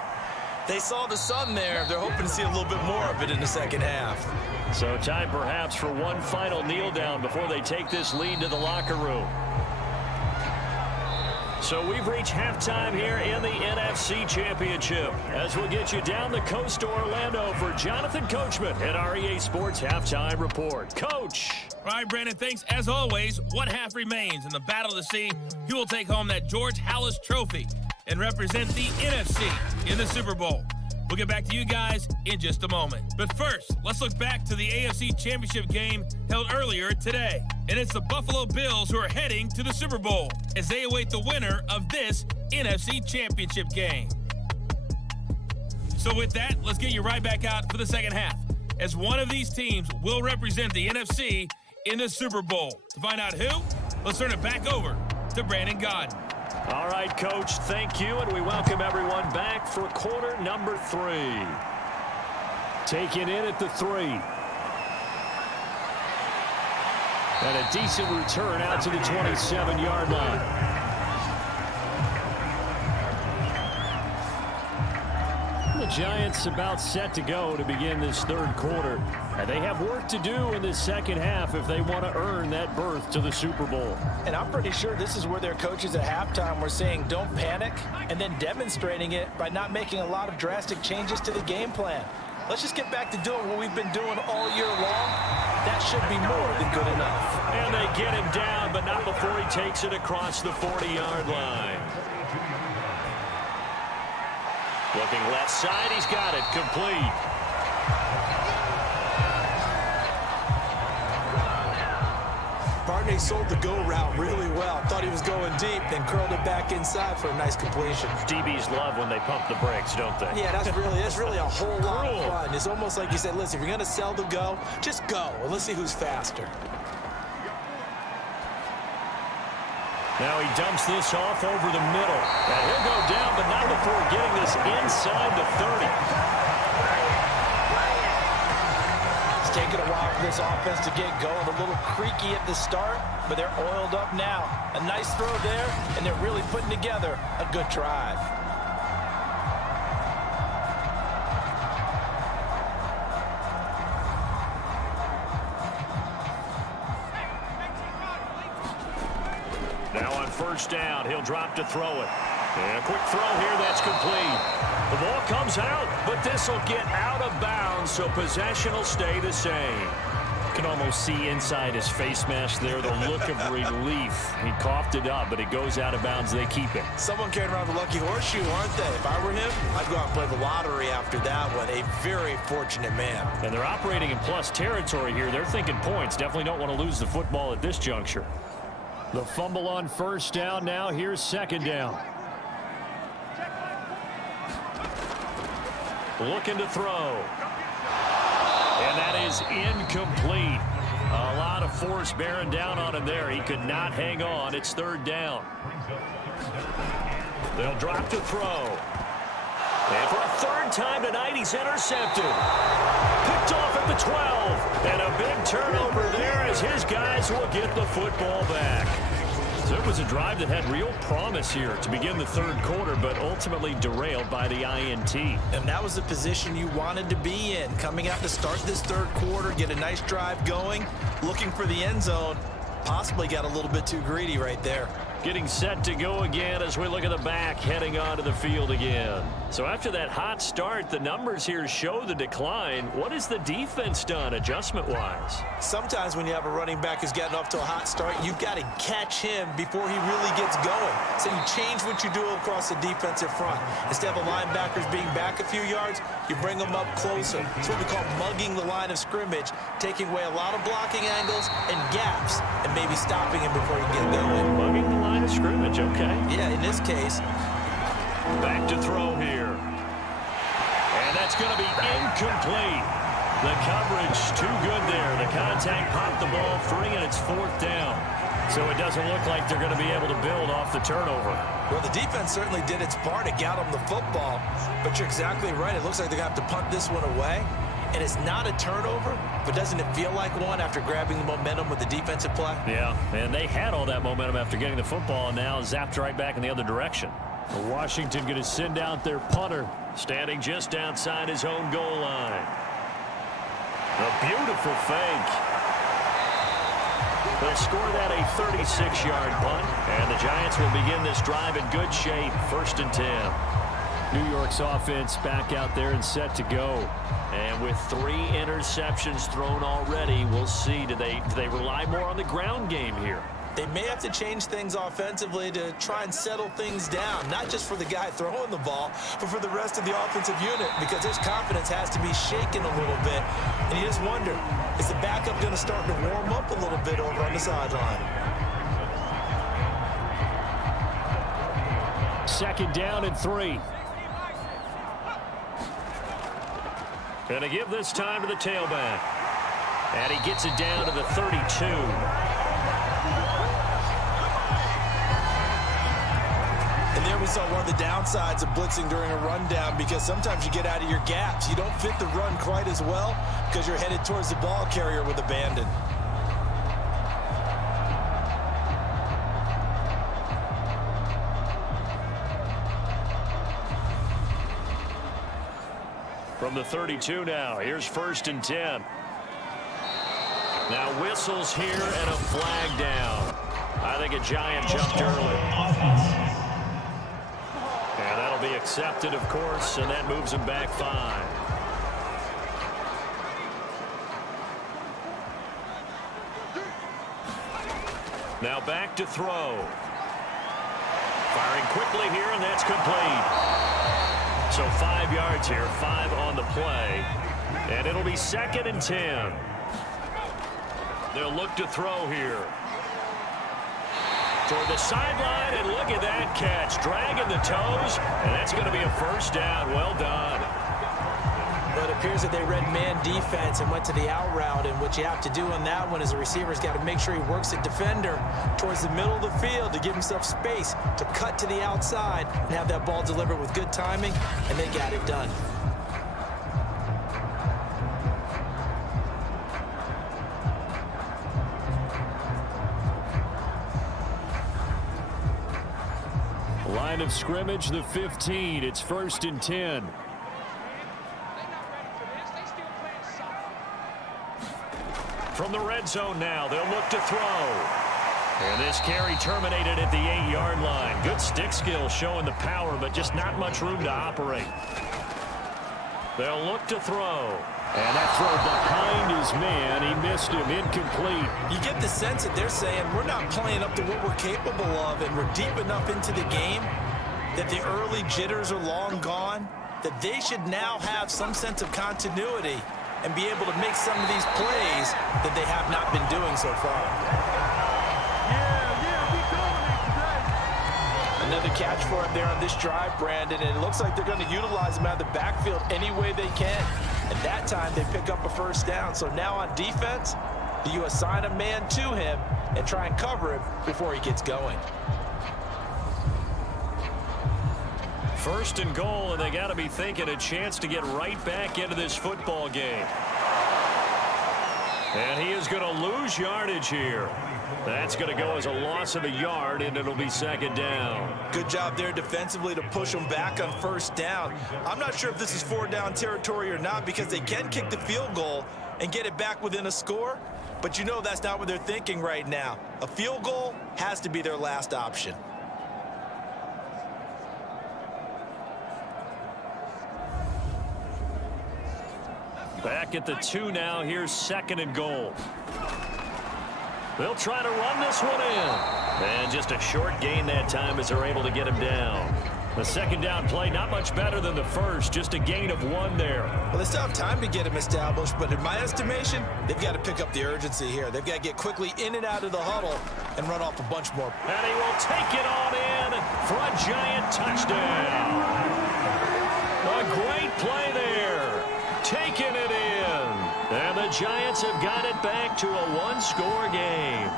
They saw the sun there. They're hoping to see a little bit more of it in the second half. So time perhaps for one final kneel down before they take this lead to the locker room. So we've reached halftime here in the NFC Championship. As we'll get you down the coast to Orlando for Jonathan Coachman at REA Sports Halftime Report. Coach. All right, Brandon, thanks. As always, one half remains in the Battle of the Sea. He will take home that George Halas Trophy and represent the NFC in the Super Bowl. We'll get back to you guys in just a moment. But first, let's look back to the AFC Championship game held earlier today. And it's the Buffalo Bills who are heading to the Super Bowl as they await the winner of this NFC Championship game. So with that, let's get you right back out for the second half, as one of these teams will represent the NFC in the Super Bowl. To find out who, let's turn it back over to Brandon Godden. All right, Coach, thank you, and we welcome everyone back for quarter number 3. Taken in at the 3. And a decent return out to the 27-yard line. The Giants about set to go to begin this third quarter. And they have work to do in this second half if they want to earn that berth to the Super Bowl. And I'm pretty sure this is where their coaches at halftime were saying don't panic, and then demonstrating it by not making a lot of drastic changes to the game plan. Let's just get back to doing what we've been doing all year long. That should be more than good enough. And they get him down, but not before he takes it across the 40-yard line. Looking left side, he's got it complete. Barney sold the go route really well. Thought he was going deep, then curled it back inside for a nice completion. DBs love when they pump the brakes, don't they? Yeah, that's really a whole lot of fun. It's almost like you said, listen, if you're going to sell the go, just go, and let's see who's faster. Now he dumps this off over the middle. And he'll go down, but not before getting this inside the 30. It's taken a while for this offense to get going. A little creaky at the start, but they're oiled up now. A nice throw there, and they're really putting together a good drive. Now on first down, he'll drop to throw it. And a quick throw here, that's complete. The ball comes out, but this will get out of bounds, so possession will stay the same. You can almost see inside his face mask there the look of relief. He coughed it up, but it goes out of bounds. They keep it. Someone carrying around the lucky horseshoe, aren't they? If I were him, I'd go out and play the lottery after that one. A very fortunate man. And they're operating in plus territory here. They're thinking points. Definitely don't want to lose the football at this juncture. The fumble on first down. Now here's second down. Looking to throw. And that is incomplete. A lot of force bearing down on him there. He could not hang on. It's third down. They'll drop to throw. And for a third time tonight, he's intercepted. Picked off at the 12. And a big turnover there as his guys will get the football back. So it was a drive that had real promise here to begin the third quarter, but ultimately derailed by the INT. And that was the position you wanted to be in. Coming out to start this third quarter, get a nice drive going, looking for the end zone. Possibly got a little bit too greedy right there. Getting set to go again as we look at the back heading onto the field again. So after that hot start, the numbers here show the decline. What has the defense done adjustment-wise? Sometimes when you have a running back who's gotten off to a hot start, you've got to catch him before he really gets going. So you change what you do across the defensive front. Instead of the linebackers being back a few yards, you bring them up closer. It's what we call mugging the line of scrimmage, taking away a lot of blocking angles and gaps, and maybe stopping him before he gets going. Mugging the line of scrimmage, okay. Yeah, in this case. Back to throw here. And that's going to be incomplete. The coverage too good there. The contact popped the ball free, and it's 4th down. So it doesn't look like they're going to be able to build off the turnover. Well, the defense certainly did its part to get them the football, but you're exactly right. It looks like they're going to have to punt this one away. And it's not a turnover, but doesn't it feel like one after grabbing the momentum with the defensive play? Yeah, and they had all that momentum after getting the football, and now zapped right back in the other direction. Washington going to send out their punter, standing just outside his own goal line. A beautiful fake. They'll score that a 36-yard punt, and the Giants will begin this drive in good shape, 1st and 10. New York's offense back out there and set to go. And with 3 interceptions thrown already, we'll see. Do they rely more on the ground game here? They may have to change things offensively to try and settle things down, not just for the guy throwing the ball, but for the rest of the offensive unit, because his confidence has to be shaken a little bit. And you just wonder, is the backup going to start to warm up a little bit over on the sideline? 2nd down and 3. Going to give this time to the tailback. And he gets it down to the 32. And there we saw one of the downsides of blitzing during a rundown, because sometimes you get out of your gaps. You don't fit the run quite as well because you're headed towards the ball carrier with abandon. From the 32 now, here's 1st and 10. Now whistles here and a flag down. I think a Giant jumped early. And that'll be accepted, of course, and that moves him back 5. Now back to throw. Firing quickly here, and that's complete. So 5 yards here, 5 on the play. And it'll be 2nd and 10. They'll look to throw here. Toward the sideline, and look at that catch. Dragging the toes, and that's going to be a 1st down. Well done. But it appears that they read man defense and went to the out route, and what you have to do on that one is the receiver's got to make sure he works the defender towards the middle of the field to give himself space to cut to the outside and have that ball delivered with good timing, and they got it done. Line of scrimmage, the 15. It's 1st and 10. From the red zone now, they'll look to throw. And this carry terminated at the 8-yard line. Good stick skill showing the power, but just not much room to operate. They'll look to throw. And that throw behind his man. He missed him. Incomplete. You get the sense that they're saying we're not playing up to what we're capable of, and we're deep enough into the game that the early jitters are long gone, that they should now have some sense of continuity and be able to make some of these plays that they have not been doing so far. Another catch for him there on this drive, Brandon, and it looks like they're going to utilize him out of the backfield any way they can. And that time they pick up a 1st down. So now on defense, do you assign a man to him and try and cover him before he gets going? 1st and goal, and they got to be thinking a chance to get right back into this football game. And he is going to lose yardage here. That's going to go as a loss of a yard, and it'll be 2nd down. Good job there defensively to push them back on 1st down. I'm not sure if this is 4 down territory or not, because they can kick the field goal and get it back within a score. but you know that's not what they're thinking right now. A field goal has to be their last option. Back at the 2 now. Here's 2nd and goal. They'll try to run this one in. And just a short gain that time as they're able to get him down. The 2nd down play, not much better than the first. Just a gain of 1 there. Well, they still have time to get him established, but in my estimation, they've got to pick up the urgency here. They've got to get quickly in and out of the huddle and run off a bunch more. And he will take it on in for a giant touchdown. A great play there. Taking it in. And the Giants have got it back to a 1-score game.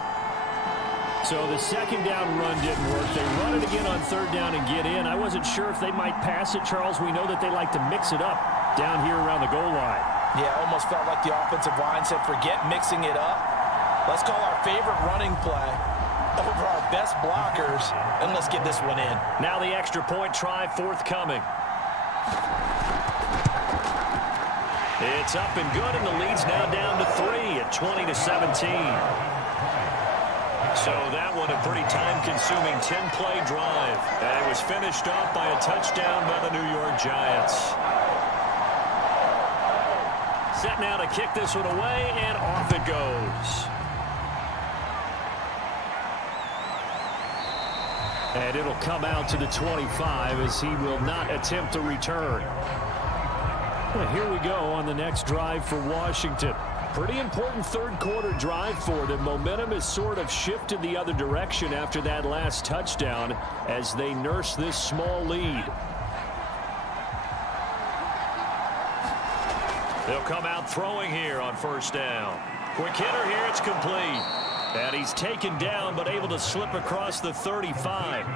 So the 2nd down run didn't work. They run it again on 3rd down and get in. I wasn't sure if they might pass it, Charles. We know that they like to mix it up down here around the goal line. Yeah, almost felt like the offensive line said, forget mixing it up. Let's call our favorite running play over our best blockers, and let's get this one in. Now the extra point try forthcoming. It's up and good, and the lead's now down to 3 at 20-17. So that one a pretty time-consuming 10-play drive. And it was finished off by a touchdown by the New York Giants. Set now to kick this one away, and off it goes. And it'll come out to the 25 as he will not attempt a return. Well, here we go on the next drive for Washington. Pretty important 3rd quarter drive for them. Momentum has sort of shifted the other direction after that last touchdown as they nurse this small lead. They'll come out throwing here on 1st down. Quick hitter here, it's complete. And he's taken down but able to slip across the 35.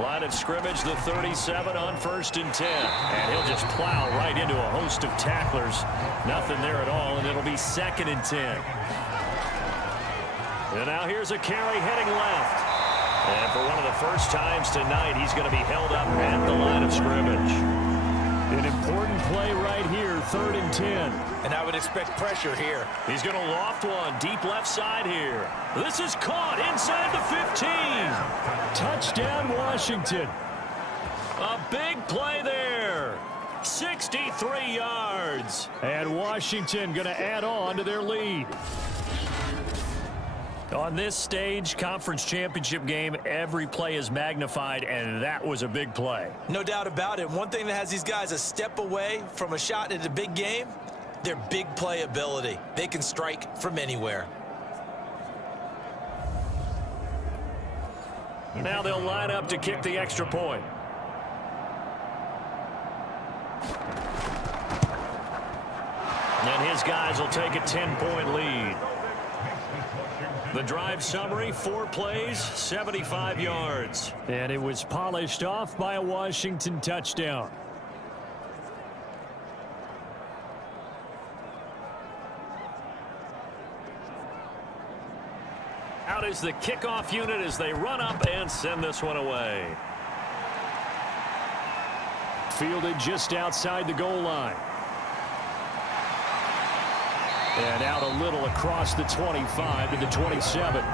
Line of scrimmage, the 37 on 1st and 10. And he'll just plow right into a host of tacklers. Nothing there at all, and it'll be 2nd and 10. And now here's a carry heading left. And for one of the first times tonight, he's going to be held up at the line of scrimmage. An important play right here, 3rd and 10. And I would expect pressure here. He's going to loft one deep left side here. This is caught inside the 15. Touchdown, Washington. A big play there. 63 yards. And Washington going to add on to their lead. On this stage, conference championship game, every play is magnified, and that was a big play. No doubt about it. One thing that has these guys a step away from a shot at a big game, their big play ability. They can strike from anywhere. Now they'll line up to kick the extra point. And his guys will take a 10-point lead. The drive summary, 4 plays, 75 yards. And it was polished off by a Washington touchdown. Out is the kickoff unit as they run up and send this one away. Fielded just outside the goal line. And out a little across the 25 to the 27.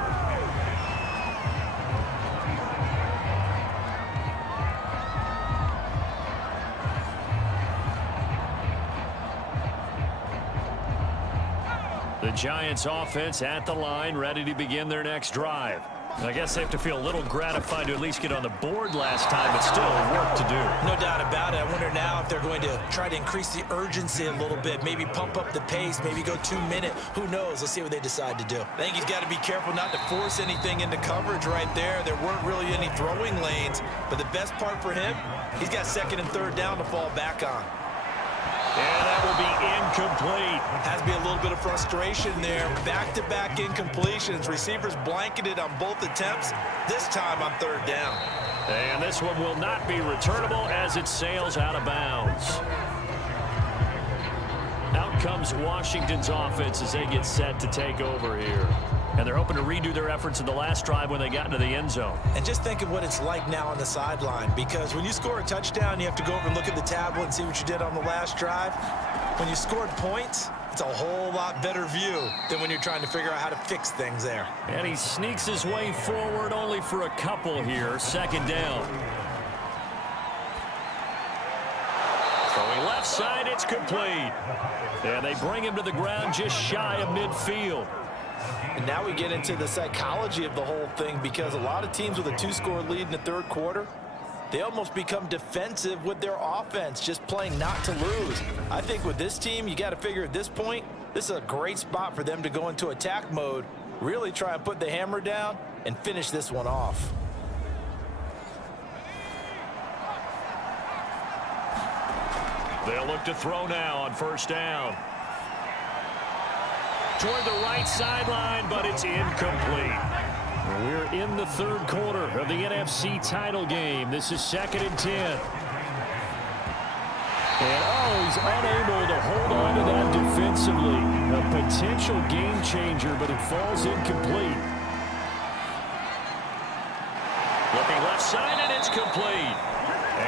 The Giants offense at the line, ready to begin their next drive. I guess they have to feel a little gratified to at least get on the board last time, but still work to do. No doubt about it. I wonder now if they're going to try to increase the urgency a little bit, maybe pump up the pace, maybe go 2 minute. Who knows? Let's see what they decide to do. I think he's got to be careful not to force anything into coverage right there. There weren't really any throwing lanes, but the best part for him, he's got 2nd and 3rd down to fall back on. And that will be incomplete. Has to be a little bit of frustration there. Back-to-back incompletions. Receivers blanketed on both attempts, this time on 3rd down. And this one will not be returnable as it sails out of bounds. Out comes Washington's offense as they get set to take over here. And they're hoping to redo their efforts in the last drive when they got into the end zone. And just think of what it's like now on the sideline, because when you score a touchdown, you have to go over and look at the tablet and see what you did on the last drive. When you scored points, It's a whole lot better view than when you're trying to figure out how to fix things there. And he sneaks his way forward only for a couple here. Second down. Throwing left side, it's complete. And they bring him to the ground just shy of midfield. And now we get into the psychology of the whole thing, because a lot of teams with a 2-score lead in the third quarter, they almost become defensive with their offense, just playing not to lose. I think with this team, you got to figure at this point, this is a great spot for them to go into attack mode, really try and put the hammer down and finish this one off. They'll look to throw now on first down. Toward the right sideline, but it's incomplete. We're in the third quarter of the NFC title game. This is 2nd and 10. And he's unable to hold on to that defensively. A potential game changer, but it falls incomplete. Looking left side, and it's complete.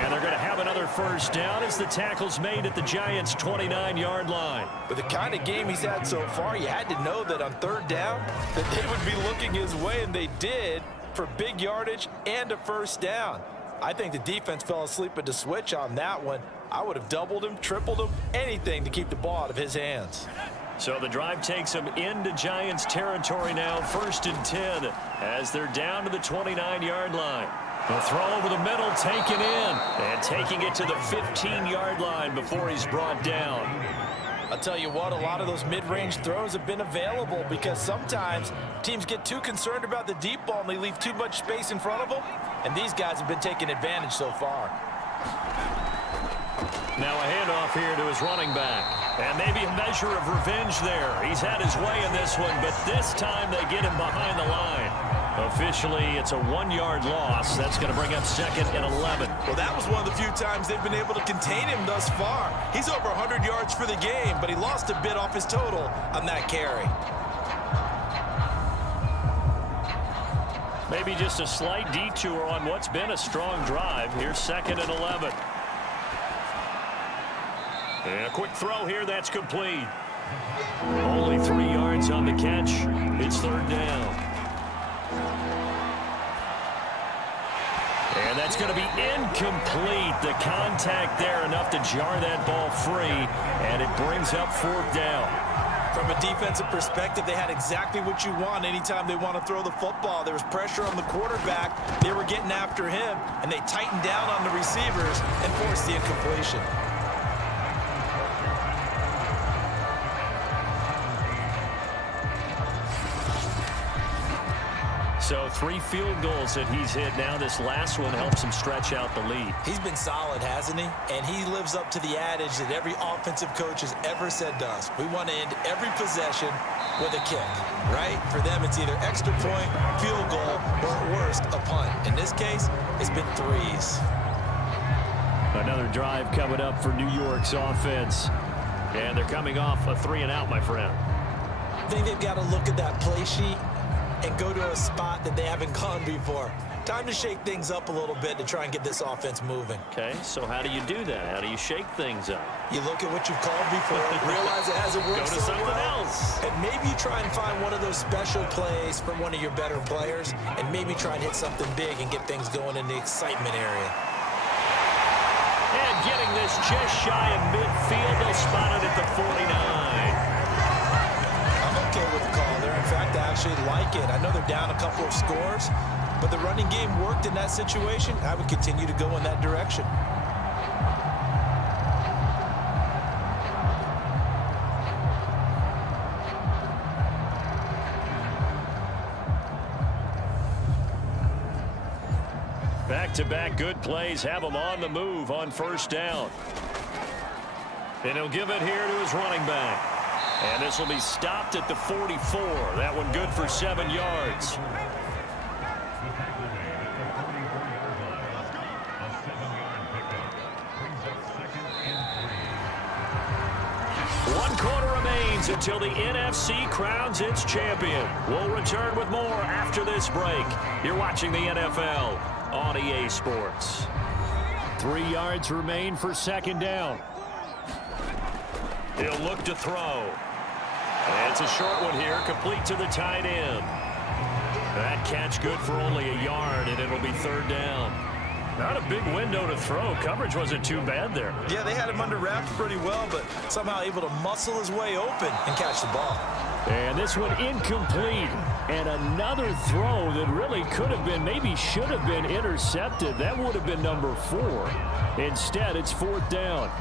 And they're going to have another first down as the tackle's made at the Giants' 29-yard line. With the kind of game he's had so far, you had to know that on third down that they would be looking his way, and they did, for big yardage and a first down. I think the defense fell asleep at the switch on that one. I would have doubled him, tripled him, anything to keep the ball out of his hands. So the drive takes them into Giants territory now, 1st and 10, as they're down to the 29-yard line. The throw over the middle, taken in, and taking it to the 15-yard line before he's brought down. I'll tell you what, a lot of those mid-range throws have been available, because sometimes teams get too concerned about the deep ball and they leave too much space in front of them, and these guys have been taking advantage so far. Now a handoff here to his running back. And maybe a measure of revenge there. He's had his way in this one, but this time they get him behind the line. Officially, it's a 1-yard loss. That's going to bring up 2nd and 11. Well, that was one of the few times they've been able to contain him thus far. He's over 100 yards for the game, but he lost a bit off his total on that carry. Maybe just a slight detour on what's been a strong drive. Here's 2nd and 11. And a quick throw here, that's complete. Only 3 yards on the catch. It's third down. And that's going to be incomplete. The contact there enough to jar that ball free, and it brings up 4th down. From a defensive perspective, they had exactly what you want anytime they want to throw the football. There was pressure on the quarterback. They were getting after him, and they tightened down on the receivers and forced the incompletion. So 3 field goals that he's hit now. This last one helps him stretch out the lead. He's been solid, hasn't he? And he lives up to the adage that every offensive coach has ever said to us. We want to end every possession with a kick, right? For them, it's either extra point, field goal, or at worst, a punt. In this case, it's been 3s. Another drive coming up for New York's offense. And they're coming off a 3-and-out, my friend. I think they've got to look at that play sheet and go to a spot that they haven't gone before. Time to shake things up a little bit to try and get this offense moving. Okay, so how do you do that? How do you shake things up? You look at what you've called before, realize it hasn't worked Go to so something well, else. and maybe you try and find one of those special plays from one of your better players, and maybe try and hit something big and get things going in the excitement area. And getting this just shy of midfield, they'll spot it at the 49. I'm okay with the call there. In fact, I actually like it. I know they're down a couple of scores, but the running game worked in that situation. I would continue to go in that direction. Back-to-back good plays have him on the move on first down. And he'll give it here to his running back. And this will be stopped at the 44. That one good for 7 yards. One quarter remains until the NFC crowns its champion. We'll return with more after this break. You're watching the NFL on EA Sports. 3 yards remain for second down. He'll look to throw. And it's a short one here, complete to the tight end. That catch good for only a yard, and it'll be third down. Not a big window to throw. Coverage wasn't too bad there. Yeah, they had him under wraps pretty well, but somehow able to muscle his way open and catch the ball. And this one incomplete. And another throw that really could have been, maybe should have been intercepted. That would have been number 4. Instead, it's fourth down.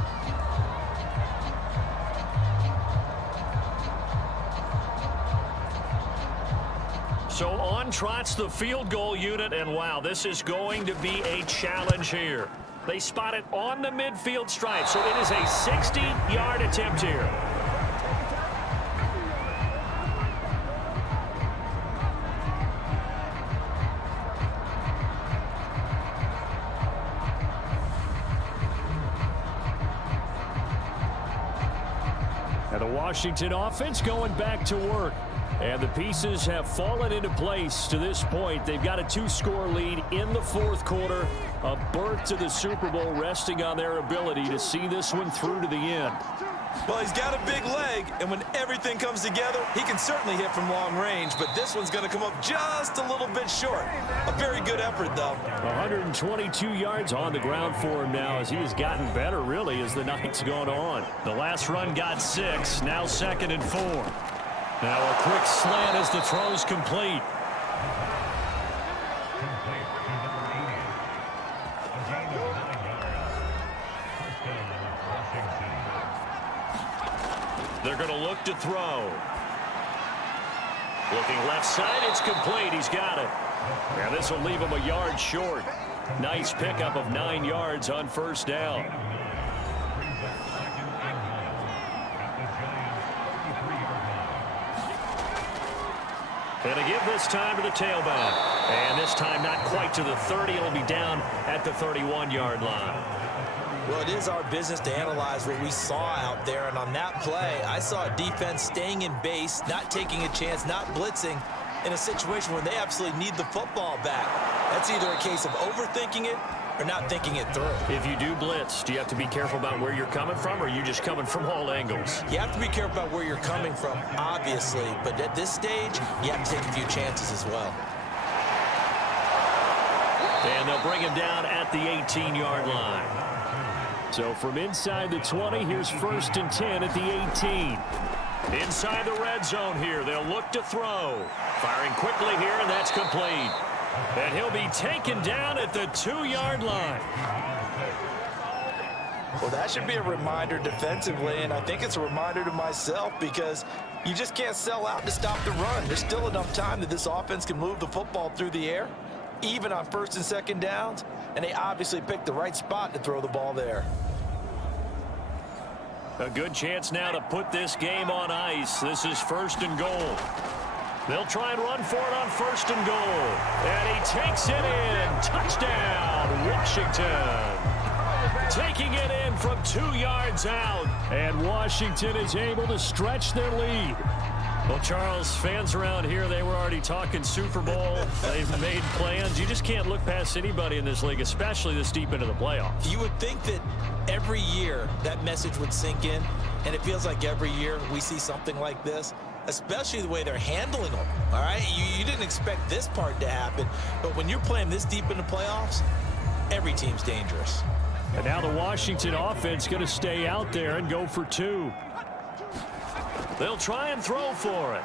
So on trots the field goal unit, and wow, this is going to be a challenge here. They spot it on the midfield stripe, so it is a 60-yard attempt here. And the Washington offense going back to work. And the pieces have fallen into place to this point. They've got a 2-score lead in the fourth quarter. A berth to the Super Bowl resting on their ability to see this one through to the end. Well, he's got a big leg, and when everything comes together, he can certainly hit from long range, but this one's going to come up just a little bit short. A very good effort, though. 122 yards on the ground for him now as he has gotten better, really, as the night's gone on. The last run got 6, now 2nd and 4. Now a quick slant as the throw's complete. They're going to look to throw. Looking left side, it's complete. He's got it. Now this will leave him a yard short. Nice pickup of 9 yards on first down. And a give this time to the tailback. And this time not quite to the 30. It'll be down at the 31-yard line. Well, it is our business to analyze what we saw out there, and on that play, I saw a defense staying in base, not taking a chance, not blitzing in a situation where they absolutely need the football back. That's either a case of overthinking it or not thinking it through. If you do blitz, do you have to be careful about where you're coming from, or are you just coming from all angles? You have to be careful about where you're coming from, obviously, but at this stage, you have to take a few chances as well. And they'll bring him down at the 18-yard line. So from inside the 20, here's 1st and 10 at the 18. Inside the red zone here, they'll look to throw. Firing quickly here, and that's complete. And he'll be taken down at the 2-yard line. Well, that should be a reminder defensively, and I think it's a reminder to myself because you just can't sell out to stop the run. There's still enough time that this offense can move the football through the air, even on 1st and 2nd downs, and they obviously picked the right spot to throw the ball there. A good chance now to put this game on ice. This is 1st and goal. They'll try and run for it on 1st and goal. And he takes it in. Touchdown, Washington. Taking it in from 2 yards out. And Washington is able to stretch their lead. Well, Charles, fans around here, they were already talking Super Bowl. They've made plans. You just can't look past anybody in this league, especially this deep into the playoffs. You would think that every year that message would sink in, and it feels like every year we see something like this, especially the way they're handling them, all right? You didn't expect this part to happen, but when you're playing this deep in the playoffs, every team's dangerous. And now the Washington offense going to stay out there and go for 2. They'll try and throw for it.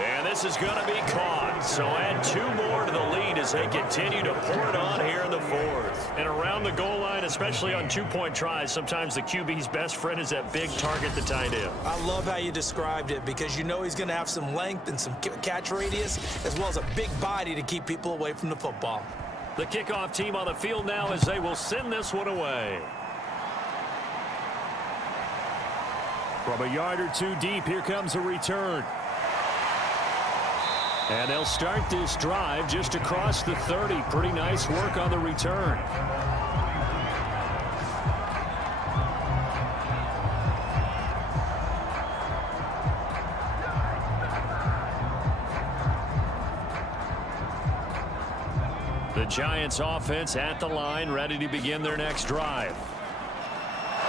And this is going to be caught. So add 2 more to the lead as they continue to pour it on here in the 4th. And around the goal line, especially on 2-point tries, sometimes the QB's best friend is that big target, the tight end. I love how you described it because you know he's going to have some length and some catch radius as well as a big body to keep people away from the football. The kickoff team on the field now as they will send this one away. From a yard or 2 deep, here comes a return. And they'll start this drive just across the 30. Pretty nice work on the return. The Giants offense at the line, ready to begin their next drive.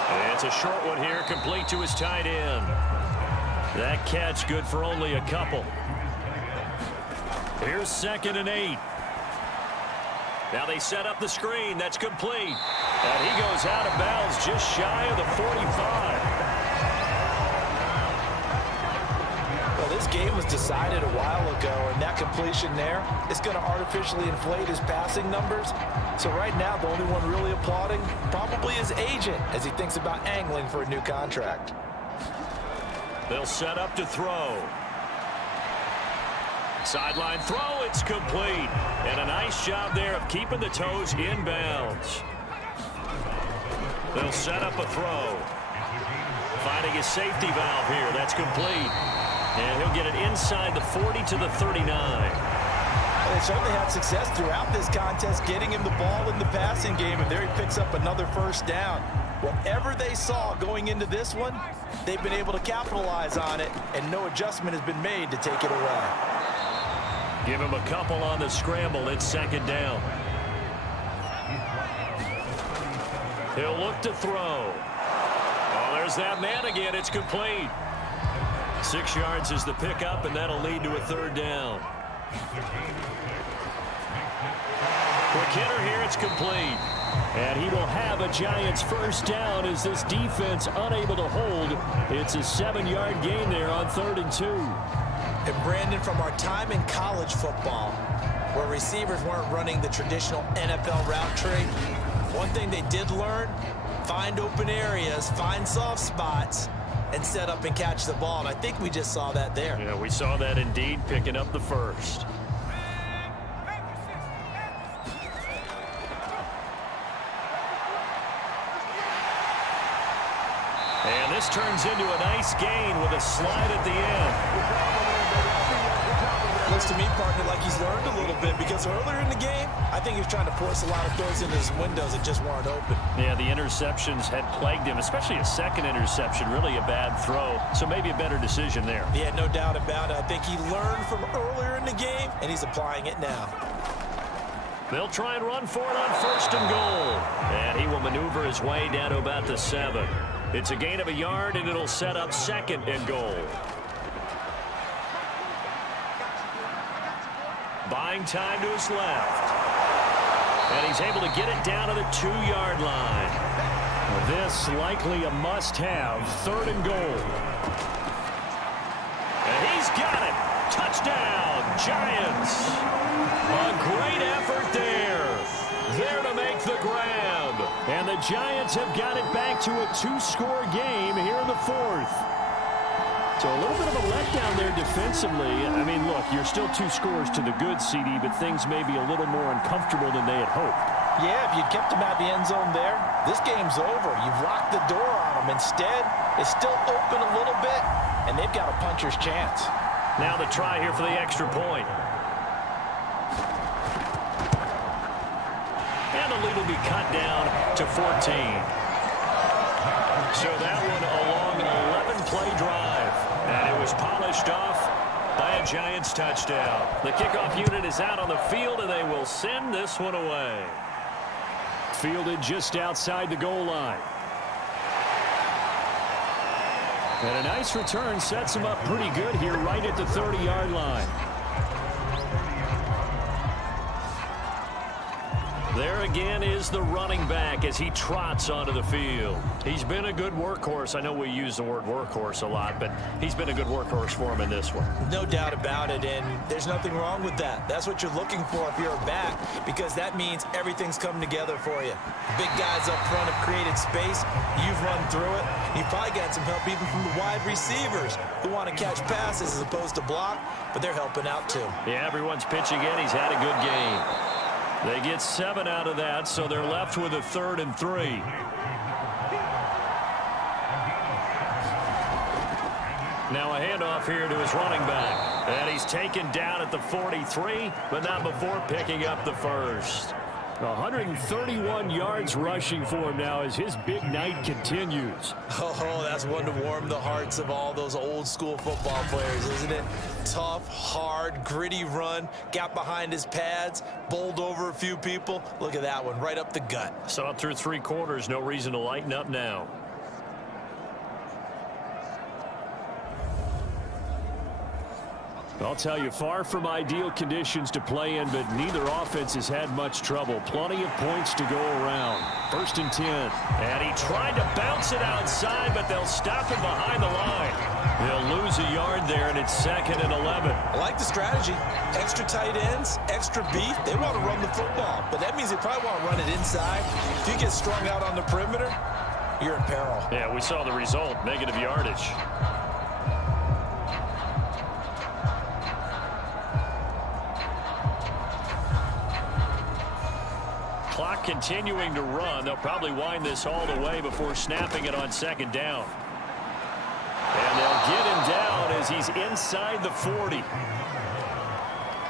And it's a short one here, complete to his tight end. That catch good for only a couple. Here's 2nd and 8. Now they set up the screen. That's complete. And he goes out of bounds just shy of the 45. Well, this game was decided a while ago, and that completion there is going to artificially inflate his passing numbers. So right now, the only one really applauding probably his agent as he thinks about angling for a new contract. They'll set up to throw. Sideline throw, it's complete. And a nice job there of keeping the toes inbounds. They'll set up a throw. Finding a safety valve here. That's complete. And he'll get it inside the 40 to the 39. They certainly had success throughout this contest getting him the ball in the passing game, and there he picks up another first down. Whatever they saw going into this one, they've been able to capitalize on it, and no adjustment has been made to take it away. Give him a couple on the scramble. It's 2nd down. He'll look to throw. Oh, there's that man again. It's complete. 6 yards is the pickup, and that'll lead to a 3rd down. Quick hitter here. It's complete. And he will have a Giants first down as this defense unable to hold. It's a 7-yard gain there on 3rd and 2. And Brandon, from our time in college football, where receivers weren't running the traditional NFL route tree, one thing they did learn, find open areas, find soft spots, and set up and catch the ball. And I think we just saw that there. Yeah, we saw that indeed, picking up the first. And this turns into a nice gain with a slide at the end. Looks to me, partner, like he's learned a little bit, because earlier in the game, I think he was trying to force a lot of throws into his windows that just weren't open. Yeah, the interceptions had plagued him, especially a second interception, really a bad throw. So maybe a better decision there. Yeah, no doubt about it. I think he learned from earlier in the game, and he's applying it now. They'll try and run for it on 1st and goal. And he will maneuver his way down to about the 7. It's a gain of a yard, and it'll set up 2nd and goal. Buying time to his left. And he's able to get it down to the 2-yard line. This likely a must-have. 3rd and goal. And he's got it. Touchdown, Giants. A great effort there. There to make the grab. And the Giants have got it back to a 2-score game here in the 4th. So a little bit of a letdown there defensively. I mean, look, you're still 2 scores to the good, CD, but things may be a little more uncomfortable than they had hoped. Yeah, if you'd kept him out of the end zone there, this game's over. You've locked the door on him. Instead, it's still open a little bit, and they've got a puncher's chance. Now the try here for the extra point. And the lead will be cut down to 14. So that one a long 11-play drive. And it was polished off by a Giants touchdown. The kickoff unit is out on the field, and they will send this one away. Fielded just outside the goal line. And a nice return sets him up pretty good here right at the 30-yard line. There again is the running back as he trots onto the field. He's been a good workhorse. I know we use the word workhorse a lot, but he's been a good workhorse for him in this one. No doubt about it, and there's nothing wrong with that. That's what you're looking for if you're a back, because that means everything's come together for you. Big guys up front have created space. You've run through it. You've probably got some help even from the wide receivers who want to catch passes as opposed to block, but they're helping out too. Yeah, everyone's pitching in. He's had a good game. They get 7 out of that, so they're left with a 3rd and 3. Now a handoff here to his running back. And he's taken down at the 43, but not before picking up the first. 131 yards rushing for him now as his big night continues. Oh, that's one to warm the hearts of all those old school football players, isn't it? Tough, hard, gritty run, got behind his pads, bowled over a few people. Look at that one, right up the gut. Saw it through 3 quarters, no reason to lighten up now. I'll tell you, far from ideal conditions to play in, but neither offense has had much trouble. Plenty of points to go around. 1st and 10. And he tried to bounce it outside, but they'll stop him behind the line. They'll lose a yard there, and it's 2nd and 11. I like the strategy. Extra tight ends, extra beef. They want to run the football, but that means they probably want to run it inside. If you get strung out on the perimeter, you're in peril. Yeah, we saw the result, negative yardage. Clock continuing to run. They'll probably wind this all the way before snapping it on 2nd down. And they'll get him down as he's inside the 40.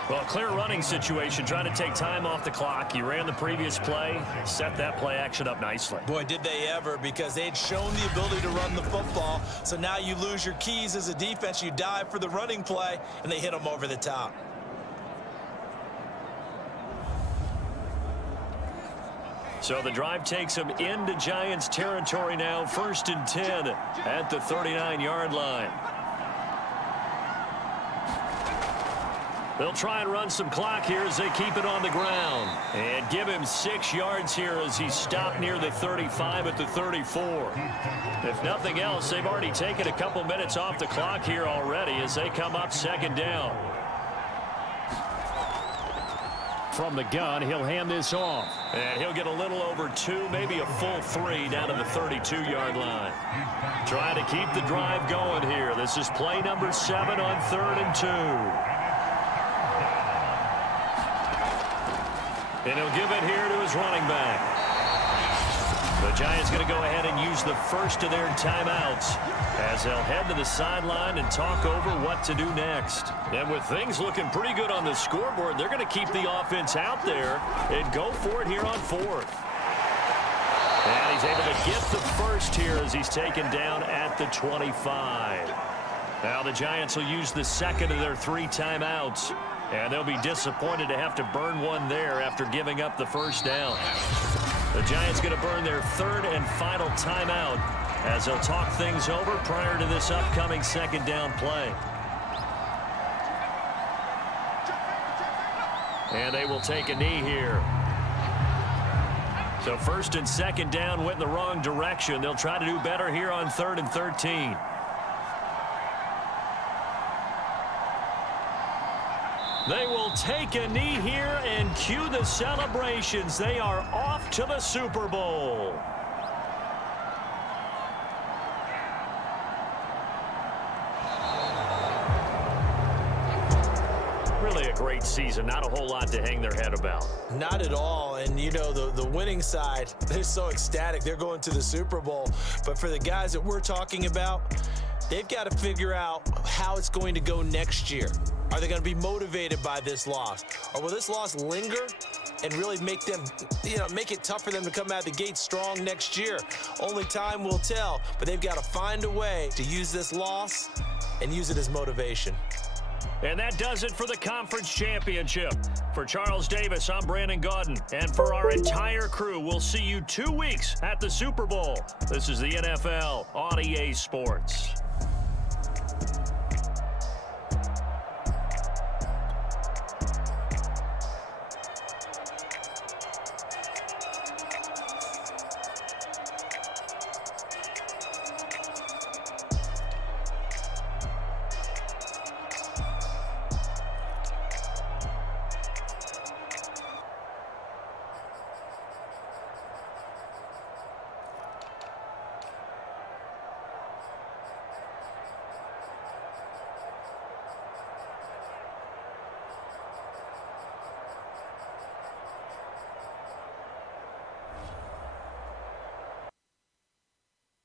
Well, clear running situation, trying to take time off the clock. He ran the previous play, set that play action up nicely. Boy, did they ever, because they had shown the ability to run the football. So now you lose your keys as a defense. You dive for the running play, and they hit them over the top. So the drive takes them into Giants territory now. 1st and 10 at the 39-yard line. They'll try and run some clock here as they keep it on the ground. And give him 6 yards here as he's stopped near the 35 at the 34. If nothing else, they've already taken a couple minutes off the clock here already as they come up 2nd down. From the gun, he'll hand this off. And he'll get a little over 2, maybe a full 3 down to the 32-yard line. Trying to keep the drive going here. This is play number 7 on 3rd and 2. And he'll give it here to his running back. The Giants going to go ahead and use the first of their timeouts as they'll head to the sideline and talk over what to do next. And with things looking pretty good on the scoreboard, they're going to keep the offense out there and go for it here on 4th. And he's able to get the first here as he's taken down at the 25. Now the Giants will use the second of their 3 timeouts. And they'll be disappointed to have to burn one there after giving up the first down. The Giants going to burn their 3rd and final timeout as they'll talk things over prior to this upcoming 2nd down play. And they will take a knee here. So 1st and 2nd down went in the wrong direction. They'll try to do better here on 3rd and 13. They will take a knee here and cue the celebrations. They are off to the Super Bowl. Really a great season. Not a whole lot to hang their head about. Not at all. And, you know, the winning side, they're so ecstatic. They're going to the Super Bowl. But for the guys that we're talking about, they've got to figure out how it's going to go next year. Are they going to be motivated by this loss? Or will this loss linger and really make them, make it tough for them to come out of the gate strong next year? Only time will tell, but they've got to find a way to use this loss and use it as motivation. And that does it for the conference championship. For Charles Davis, I'm Brandon Gaudin. And for our entire crew, we'll see you 2 weeks at the Super Bowl. This is the NFL on EA Sports.